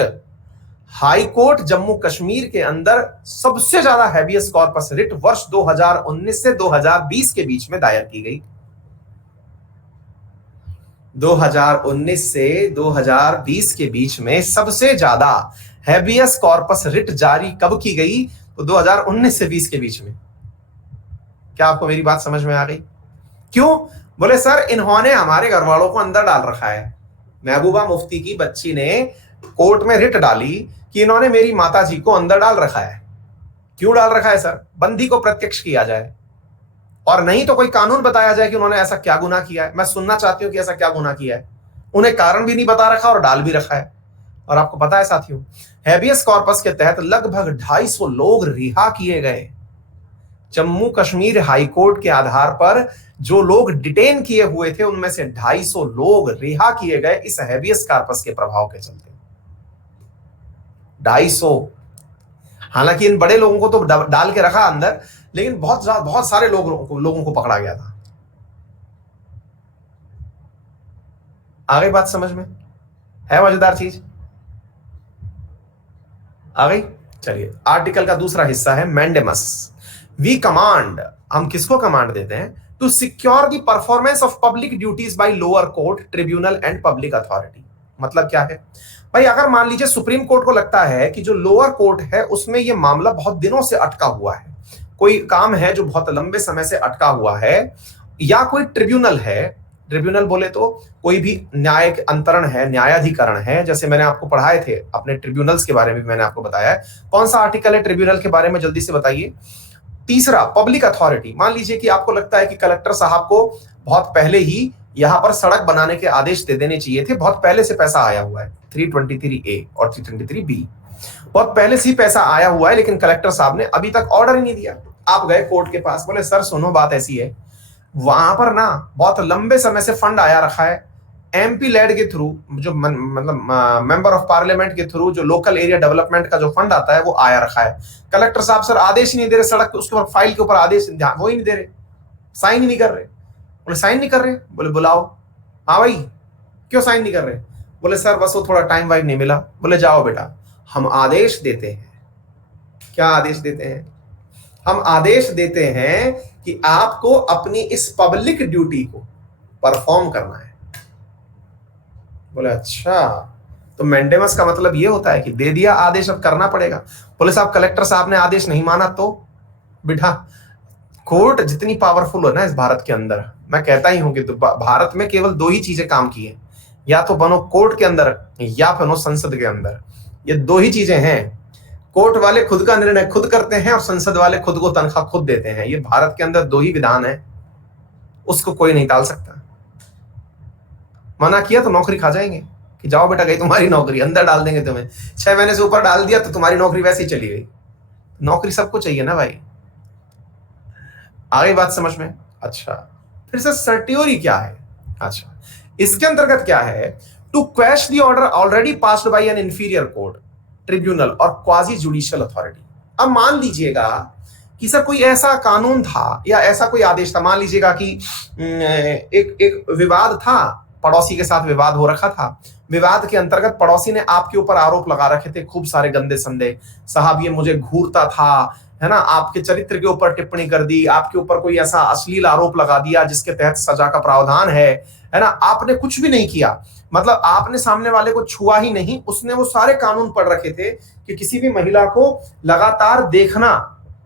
high court Jammu Kashmir के अंदर सबसे ज्यादा हैबियस कॉर्पस रिट वर्ष 2019 से 2020 के बीच में दायर की गई। 2019 से 2020 के बीच में सबसे ज्यादा हैबियस कॉर्पस रिट जारी कब की गई? तो 2019 से 20 के बीच में। क्या आपको मेरी बात समझ में आ गई? क्यों? बोले सर इन्होंने हमारे घर वालों को अंदर डाल रखा है। महबूबा मुफ्ती की बच्ची ने कोर्ट में रिट डाली कि इन्होंने मेरी माताजी को अंदर डाल रखा है। क्यों डाल रखा है सर? बंदी को प्रत्यक्ष किया जाए, और नहीं तो कोई कानून बताया जाए कि उन्होंने ऐसा क्या गुनाह किया है। मैं सुनना चाहती हूं कि ऐसा क्या गुनाह किया है। उन्हें कारण भी नहीं बता रखा और डाल भी रखा है। और आपको पता है साथियों, हैबियस कॉर्पस के तहत लगभग 250 लोग रिहा किए गए। जम्मू कश्मीर हाईकोर्ट के आधार पर जो लोग डिटेन किए हुए थे उनमें से 250 लोग रिहा किए गए इस हैबियस कॉर्पस के प्रभाव के चलते। 250। हालांकि इन बड़े लोगों को तो डाल के रखा अंदर, लेकिन बहुत सारे लोगों को पकड़ा गया था। आ गई बात समझ में? है मजेदार चीज? आ गई? चलिए, आर्टिकल का दूसरा हिस्सा है मैंडेमस। वी कमांड, हम किसको कमांड देते हैं? To secure the performance of public duties by lower court, tribunal and public authority. मतलब क्या है भाई? अगर मान लीजिए सुप्रीम कोर्ट को लगता है कि जो लोअर कोर्ट है उसमें ये मामला बहुत दिनों से अटका हुआ है, कोई काम है जो बहुत लंबे समय से अटका हुआ है, या कोई ट्रिब्यूनल है, ट्रिब्यूनल बोले तो कोई भी न्यायिक अंतरण है, न्यायाधिकरण है, जैसे मैंने आपको पढ़ाए थे अपने ट्रिब्यूनल्स के बारे में, मैंने आपको बताया है। कौन सा आर्टिकल है ट्रिब्यूनल के बारे में, जल्दी से बताइए। तीसरा, पब्लिक अथॉरिटी। मान लीजिए कि आपको लगता है कि कलेक्टर साहब को बहुत पहले ही यहां पर सड़क बनाने के आदेश दे देने चाहिए थे, बहुत पहले से पैसा आया हुआ है, 323A और 323B, बहुत पहले से ही पैसा आया हुआ है, लेकिन कलेक्टर साहब ने अभी तक ऑर्डर ही नहीं दिया। आप गए कोर्ट के पास, बोले सर सुनो बात ऐसी है, वहां पर ना बहुत लंबे समय से फंड आया रखा है, एमपी लेड के थ्रू, जो मतलब मेंबर ऑफ पार्लियामेंट के थ्रू जो लोकल एरिया डेवलपमेंट का जो फंड आता है वो आया रखा है। कलेक्टर साहब सर आदेश ही नहीं दे रहे, सड़क उसके ऊपर फाइल के ऊपर आदेश वो ही नहीं दे रहे, साइन ही नहीं कर रहे। बोले साइन नहीं कर रहे? बोले बुलाओ। हाँ भाई, क्यों साइन नहीं कर रहे? बोले सर बस वो थोड़ा टाइम वाइम नहीं मिला। बोले जाओ बेटा, हम आदेश देते हैं। क्या आदेश देते हैं? हम आदेश देते हैं कि आपको अपनी इस पब्लिक ड्यूटी को परफॉर्म करना है। बोले अच्छा, तो मैंडेमस का मतलब ये होता है कि दे दिया आदेश, अब करना पड़ेगा। बोले साहब कलेक्टर साहब ने आदेश नहीं माना तो? बेटा, कोर्ट जितनी पावरफुल है ना इस भारत के अंदर, मैं कहता ही हूं कि तो भारत में केवल दो ही चीजें काम की है, या तो बनो कोर्ट के अंदर या बनो संसद के अंदर। ये दो ही चीजें हैं। कोर्ट वाले खुद का निर्णय खुद करते हैं और संसद वाले खुद को तनख्वाह खुद देते हैं। ये भारत के अंदर दो ही विधान है, उसको कोई नहीं टाल सकता। मना किया तो नौकरी खा जाएंगे कि जाओ बेटा, गई तुम्हारी नौकरी, अंदर डाल देंगे तुम्हें। 6 महीने से ऊपर डाल दिया तो तुम्हारी नौकरी वैसे ही चली गई। नौकरी सबको चाहिए ना भाई। आ गई बात समझ में? अच्छा, फिर से सर्टियोरी क्या है? अच्छा, इसके अंतर्गत क्या है? To quash the order already passed by an inferior court, tribunal और क्वाजी जुडिशियल अथॉरिटी। अब मान लीजिएगा कि सर कोई ऐसा कानून था या ऐसा कोई आदेश था, मान लीजिएगा कि एक विवाद था, पड़ोसी के साथ विवाद हो रखा था, विवाद के अंतर्गत पड़ोसी ने आपके ऊपर आरोप लगा रखे थे खूब सारे गंदे संदेह, साहब ये मुझे घूरता था, है ना, आपके चरित्र के ऊपर टिप्पणी कर दी, आपके ऊपर कोई ऐसा अश्लील आरोप लगा दिया जिसके तहत सजा का प्रावधान है ना। आपने कुछ भी नहीं किया, मतलब आपने सामने वाले को छुआ ही नहीं, उसने वो सारे कानून पढ़ रखे थे कि किसी भी महिला को लगातार देखना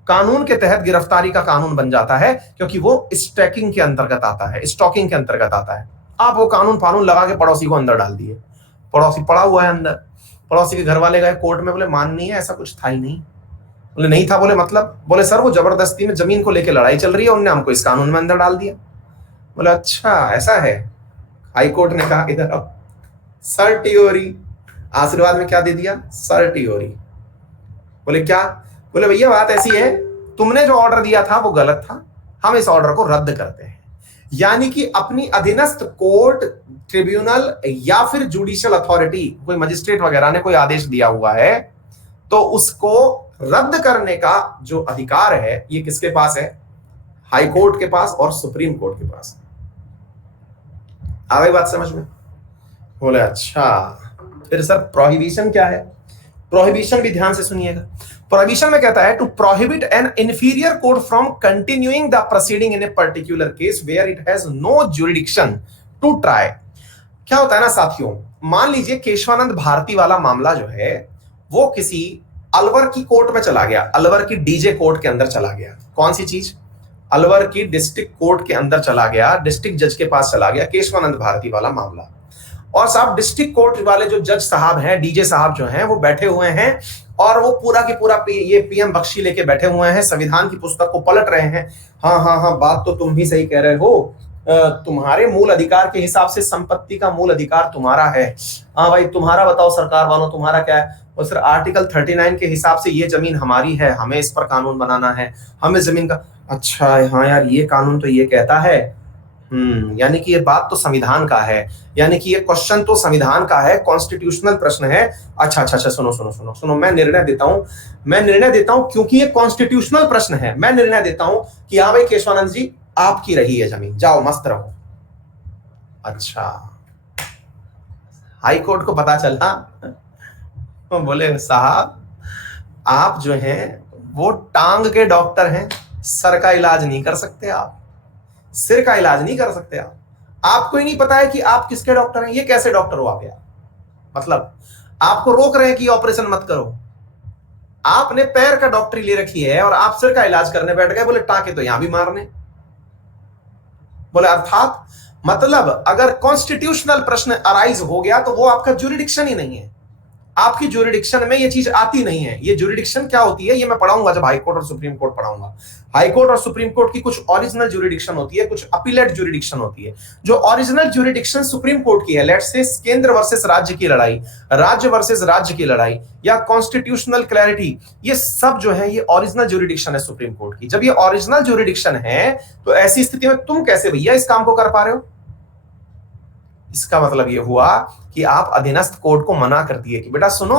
कानून के तहत गिरफ्तारी का कानून बन जाता है, क्योंकि वो स्टैकिंग के अंतर्गत आता है, स्टॉकिंग के अंतर्गत आता है। आप वो कानून फानून लगा के पड़ोसी को अंदर डाल दिए, पड़ोसी पड़ा हुआ है अंदर, पड़ोसी के घर वाले गए कोर्ट में, बोले मान नहीं है, ऐसा कुछ था ही नहीं। बोले नहीं था। बोले मतलब? बोले सर वो जबरदस्ती में जमीन को लेकर लड़ाई चल रही है, उन्होंने हमको इस कानून में अंदर डाल दिया। बोले अच्छा ऐसा है। हाई कोर्ट ने कहा इधर अब सर्टियोरी, आशीर्वाद में क्या दे दिया? सर्टियोरी। बोले क्या? बोले भैया बात ऐसी है, तुमने जो ऑर्डर दिया था वो गलत था, हम इस ऑर्डर को रद्द करते हैं। यानी कि अपनी अधीनस्थ कोर्ट, ट्रिब्यूनल या फिर जुडिशियल अथॉरिटी, कोई मजिस्ट्रेट वगैरह ने कोई आदेश दिया हुआ है तो उसको रद्द करने का जो अधिकार है ये किसके पास है? हाई कोर्ट के पास और सुप्रीम कोर्ट के पास। आ गई बात समझ में? बोले अच्छा। फिर सर प्रोहिबिशन क्या है? प्रोहिबिशन भी ध्यान से सुनिएगा। प्रोहिबिशन में कहता है to prohibit an inferior court from continuing the proceeding in a particular case where it has no jurisdiction to try. क्या होता है ना साथियों, मान लीजिए केशवानंद भारती वाला मामला जो है वो किसी अलवर की कोर्ट में चला गया, अलवर की डीजे कोर्ट के अंदर चला गया। कौन सी चीज? अलवर की डिस्ट्रिक्ट कोर्ट के अंदर चला गया, डिस्ट्रिक्ट जज के पास चला गया केशवानंद भारती वाला मामला। और साहब डिस्ट्रिक्ट कोर्ट वाले जो जज साहब हैं, डीजे साहब जो हैं, वो बैठे हुए हैं और वो पूरा की पूरा ये पीएम बख्शी लेके बैठे हुए हैं, संविधान की पुस्तक को पलट रहे हैं। हाँ हाँ हाँ, बात तो तुम भी सही कह रहे हो, तुम्हारे मूल अधिकार के हिसाब से संपत्ति का मूल अधिकार तुम्हारा है। हाँ भाई तुम्हारा बताओ सरकार वालों, तुम्हारा क्या है? और सर आर्टिकल 39 के हिसाब से ये जमीन हमारी है, हमें इस पर कानून बनाना है, हमें जमीन का। अच्छा, हाँ यार, ये कानून तो ये कहता है। यानी कि ये बात तो संविधान का है, यानी कि ये क्वेश्चन तो संविधान का है, कॉन्स्टिट्यूशनल प्रश्न है। अच्छा अच्छा अच्छा, सुनो सुनो सुनो सुनो, मैं निर्णय देता हूं, मैं निर्णय देता हूं, क्योंकि ये कॉन्स्टिट्यूशनल प्रश्न है, मैं निर्णय देता हूं कि हाँ भाई केशवानंद जी, आपकी रही है जमीन, जाओ मस्त रहो। अच्छा, हाई कोर्ट को पता चला, तो बोले साहब आप जो हैं वो टांग के डॉक्टर हैं, सर का इलाज नहीं कर सकते आप, सिर का इलाज नहीं कर सकते आप। आपको ही नहीं पता है कि आप किसके डॉक्टर हैं, ये कैसे डॉक्टर हो आप यार? मतलब आपको रोक रहे हैं कि ऑपरेशन मत करो, आपने पैर का डॉक्टरी ले रखी है और आप सिर का इलाज करने बैठ गए, बोले टाके तो यहां भी मारने। बोले अर्थात मतलब अगर कॉन्स्टिट्यूशनल प्रश्न अराइज हो गया तो वो आपका ज्यूरिडिक्शन ही नहीं है, आपकी ज्यूरिडिक्शन में ये चीज आती नहीं है। ये ज्यूरिडिक्शन क्या होती है ये मैं पढ़ाऊंगा जब हाई कोर्ट और सुप्रीम कोर्ट पढ़ाऊंगा। हाई कोर्ट और सुप्रीम कोर्ट की कुछ ओरिजिनल ज्यूरिडिक्शन होती है, कुछ अपीलेट ज्यूरिडिक्शन होती है। जो ओरिजिनल ज्यूरिडिक्शन सुप्रीम कोर्ट की है, लेट्स से केंद्र वर्सेस राज्य की लड़ाई, राज्य वर्सेस राज्य की लड़ाई, या कॉन्स्टिट्यूशनल क्लैरिटी, ये सब जो है ये ओरिजिनल ज्यूरिडिक्शन है सुप्रीम कोर्ट की। जब ये ओरिजिनल ज्यूरिडिक्शन है तो ऐसी स्थिति में तुम कैसे भैया इस काम को कर पा रहे हो? इसका मतलब ये हुआ कि आप अधीनस्थ कोर्ट को मना कर दिए कि बेटा सुनो,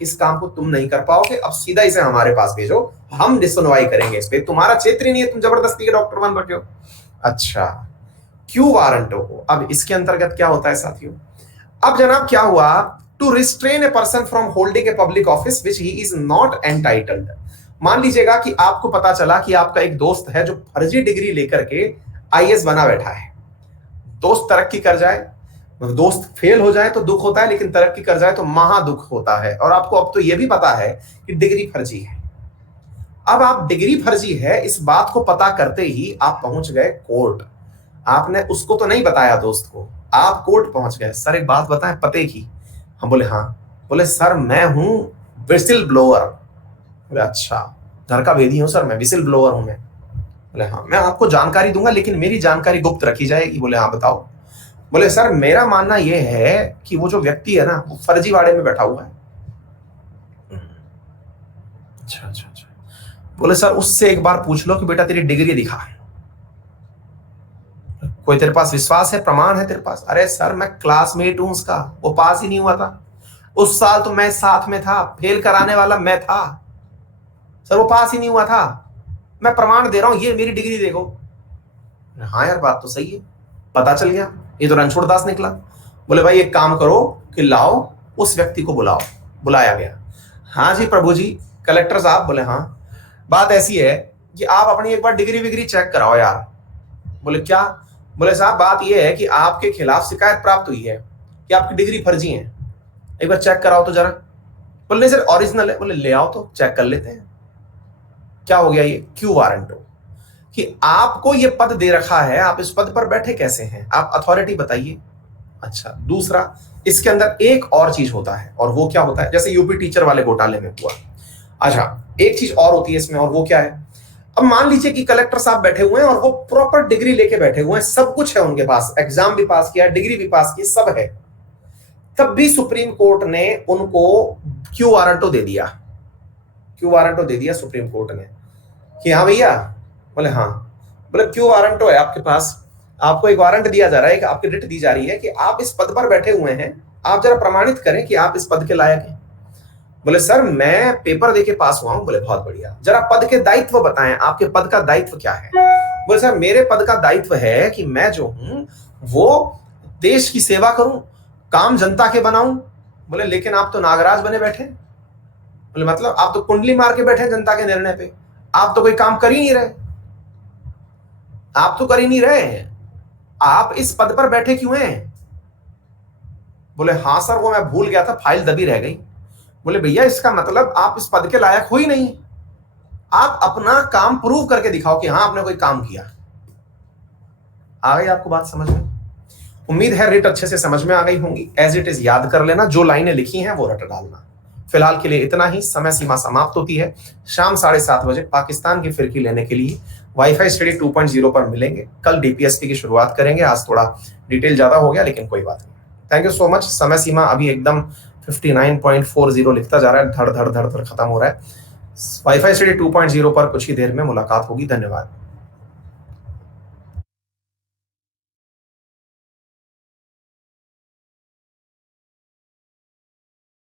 इस काम को तुम नहीं कर पाओगे, अब सीधा इसे हमारे पास भेजो, हम सुनवाई करेंगे इस पे, तुम्हारा क्षेत्र ही नहीं है, तुम जबरदस्ती के डॉक्टर बन रखे हो। अच्छा, क्यों वारंटो को, अब इसके अंतर्गत क्या होता है साथियों? अब जनाब क्या हुआ, to restrain a person from holding a public office which he is not entitled. मान लीजिएगा कि आपको पता चला कि आपका एक दोस्त है जो फर्जी डिग्री लेकर के आईएएस बना बैठा है। दोस्त तरक्की कर जाए, दोस्त फेल हो जाए तो दुख होता है, लेकिन तरक्की कर जाए तो महा दुख होता है। और आपको अब तो यह भी पता है कि डिग्री फर्जी है। अब आप डिग्री फर्जी है इस बात को पता करते ही आप पहुंच गए कोर्ट। आपने उसको तो नहीं बताया दोस्त को, आप कोर्ट पहुंच गए। सर एक बात बताएं पते की? हम बोले हाँ। बोले सर मैं हूं विसिल ब्लोअर। बोले अच्छा, घर का भेदी हूं सर, मैं विसिल ब्लोअर हूं मैं। बोले हाँ, मैं आपको जानकारी दूंगा लेकिन मेरी जानकारी गुप्त रखी जाएगी। बोले हाँ बताओ। बोले सर मेरा मानना यह है कि वो जो व्यक्ति है ना वो फर्जीवाड़े में बैठा हुआ है। अच्छा अच्छा अच्छा। बोले सर उससे एक बार पूछ लो कि बेटा तेरी डिग्री दिखा, कोई तेरे पास विश्वास है, प्रमाण है तेरे पास? अरे सर मैं क्लासमेट हूं उसका, वो पास ही नहीं हुआ था उस साल, तो मैं साथ में था, फेल कराने वाला मैं था सर, वो पास ही नहीं हुआ था, मैं प्रमाण दे रहा हूं, ये मेरी डिग्री देखो। हाँ यार बात तो सही है, पता चल गया ये तो रणछोड़ दास निकला। बोले भाई एक काम करो कि लाओ उस व्यक्ति को बुलाओ। बुलाया गया। हाँ जी प्रभु जी, कलेक्टर साहब। बोले हाँ, बात ऐसी है कि आप अपनी एक बार डिग्री विग्री चेक कराओ यार। बोले क्या? बोले साहब बात यह है कि आपके खिलाफ शिकायत प्राप्त हुई है कि आपकी डिग्री फर्जी है, एक बार चेक कराओ तो जरा। बोले सर ओरिजिनल है। बोले ले आओ तो चेक कर लेते हैं। क्या हो गया ये? क्यों वारंट हो कि आपको ये पद दे रखा है, आप इस पद पर बैठे कैसे हैं, आप अथॉरिटी बताइए। अच्छा, दूसरा इसके अंदर एक और चीज होता है, और वो क्या होता है, जैसे यूपी टीचर वाले घोटाले में हुआ। अच्छा, एक चीज और होती है इसमें, और वो क्या है? अब मान लीजिए कि कलेक्टर साहब बैठे हुए हैं और वो प्रॉपर डिग्री लेके बैठे हुए हैं, सब कुछ है उनके पास, एग्जाम भी पास किया, डिग्री भी पास की, सब है, तब भी सुप्रीम कोर्ट ने उनको क्यों वारंटो दे दिया। क्यों वारंटो दे दिया सुप्रीम कोर्ट ने कि हाँ भैया। बोले हाँ। बोले क्यों वारंटो है आपके पास? आपको एक वारंट दिया जा रहा है, आपकी रिट दी जा रही है कि आप इस पद पर बैठे हुए हैं, आप जरा प्रमाणित करें कि आप इस पद के लायक हैं। बोले सर मैं पेपर देके पास हुआ हूं। बोले बहुत बढ़िया, जरा पद के दायित्व बताएं, आपके पद का दायित्व क्या है? बोले सर मेरे पद का दायित्व है कि मैं जो हूं वो देश की सेवा करूं, काम जनता के बनाऊं। बोले लेकिन आप तो नागराज बने बैठे। बोले मतलब आप तो कुंडली मार के बैठे जनता के निर्णय पे, आप तो कोई काम कर ही नहीं रहे, आप तो कर ही नहीं रहे, आप इस पद पर बैठे क्यों हैं? बोले हाँ सर वो मैं भूल गया था, फाइल दबी रह गई। बोले भैया इसका मतलब आप इस पद के लायक हो ही नहीं, आप अपना काम प्रूव करके दिखाओ कि हाँ आपने कोई काम किया। आ गई आपको बात समझ में? उम्मीद है रिट अच्छे से समझ में आ गई होंगी। एज इट इज याद कर लेना, जो लाइनें लिखी हैं वो रट डालना। फिलहाल के लिए इतना ही, समय सीमा समाप्त होती है। शाम 7:30 बजे पाकिस्तान की फिरकी लेने के लिए वाईफाई स्टडी 2.0 पर मिलेंगे। कल डीपीएसपी की शुरुआत करेंगे, आज थोड़ा डिटेल ज्यादा हो गया लेकिन कोई बात नहीं। Thank you so much. समय सीमा अभी एकदम 59.40 लिखता जा रहा है, धड़ धड़ धड़ धड़ खत्म हो रहा है। वाईफाई स्टडी 2.0 पर कुछ ही देर में मुलाकात होगी। धन्यवाद।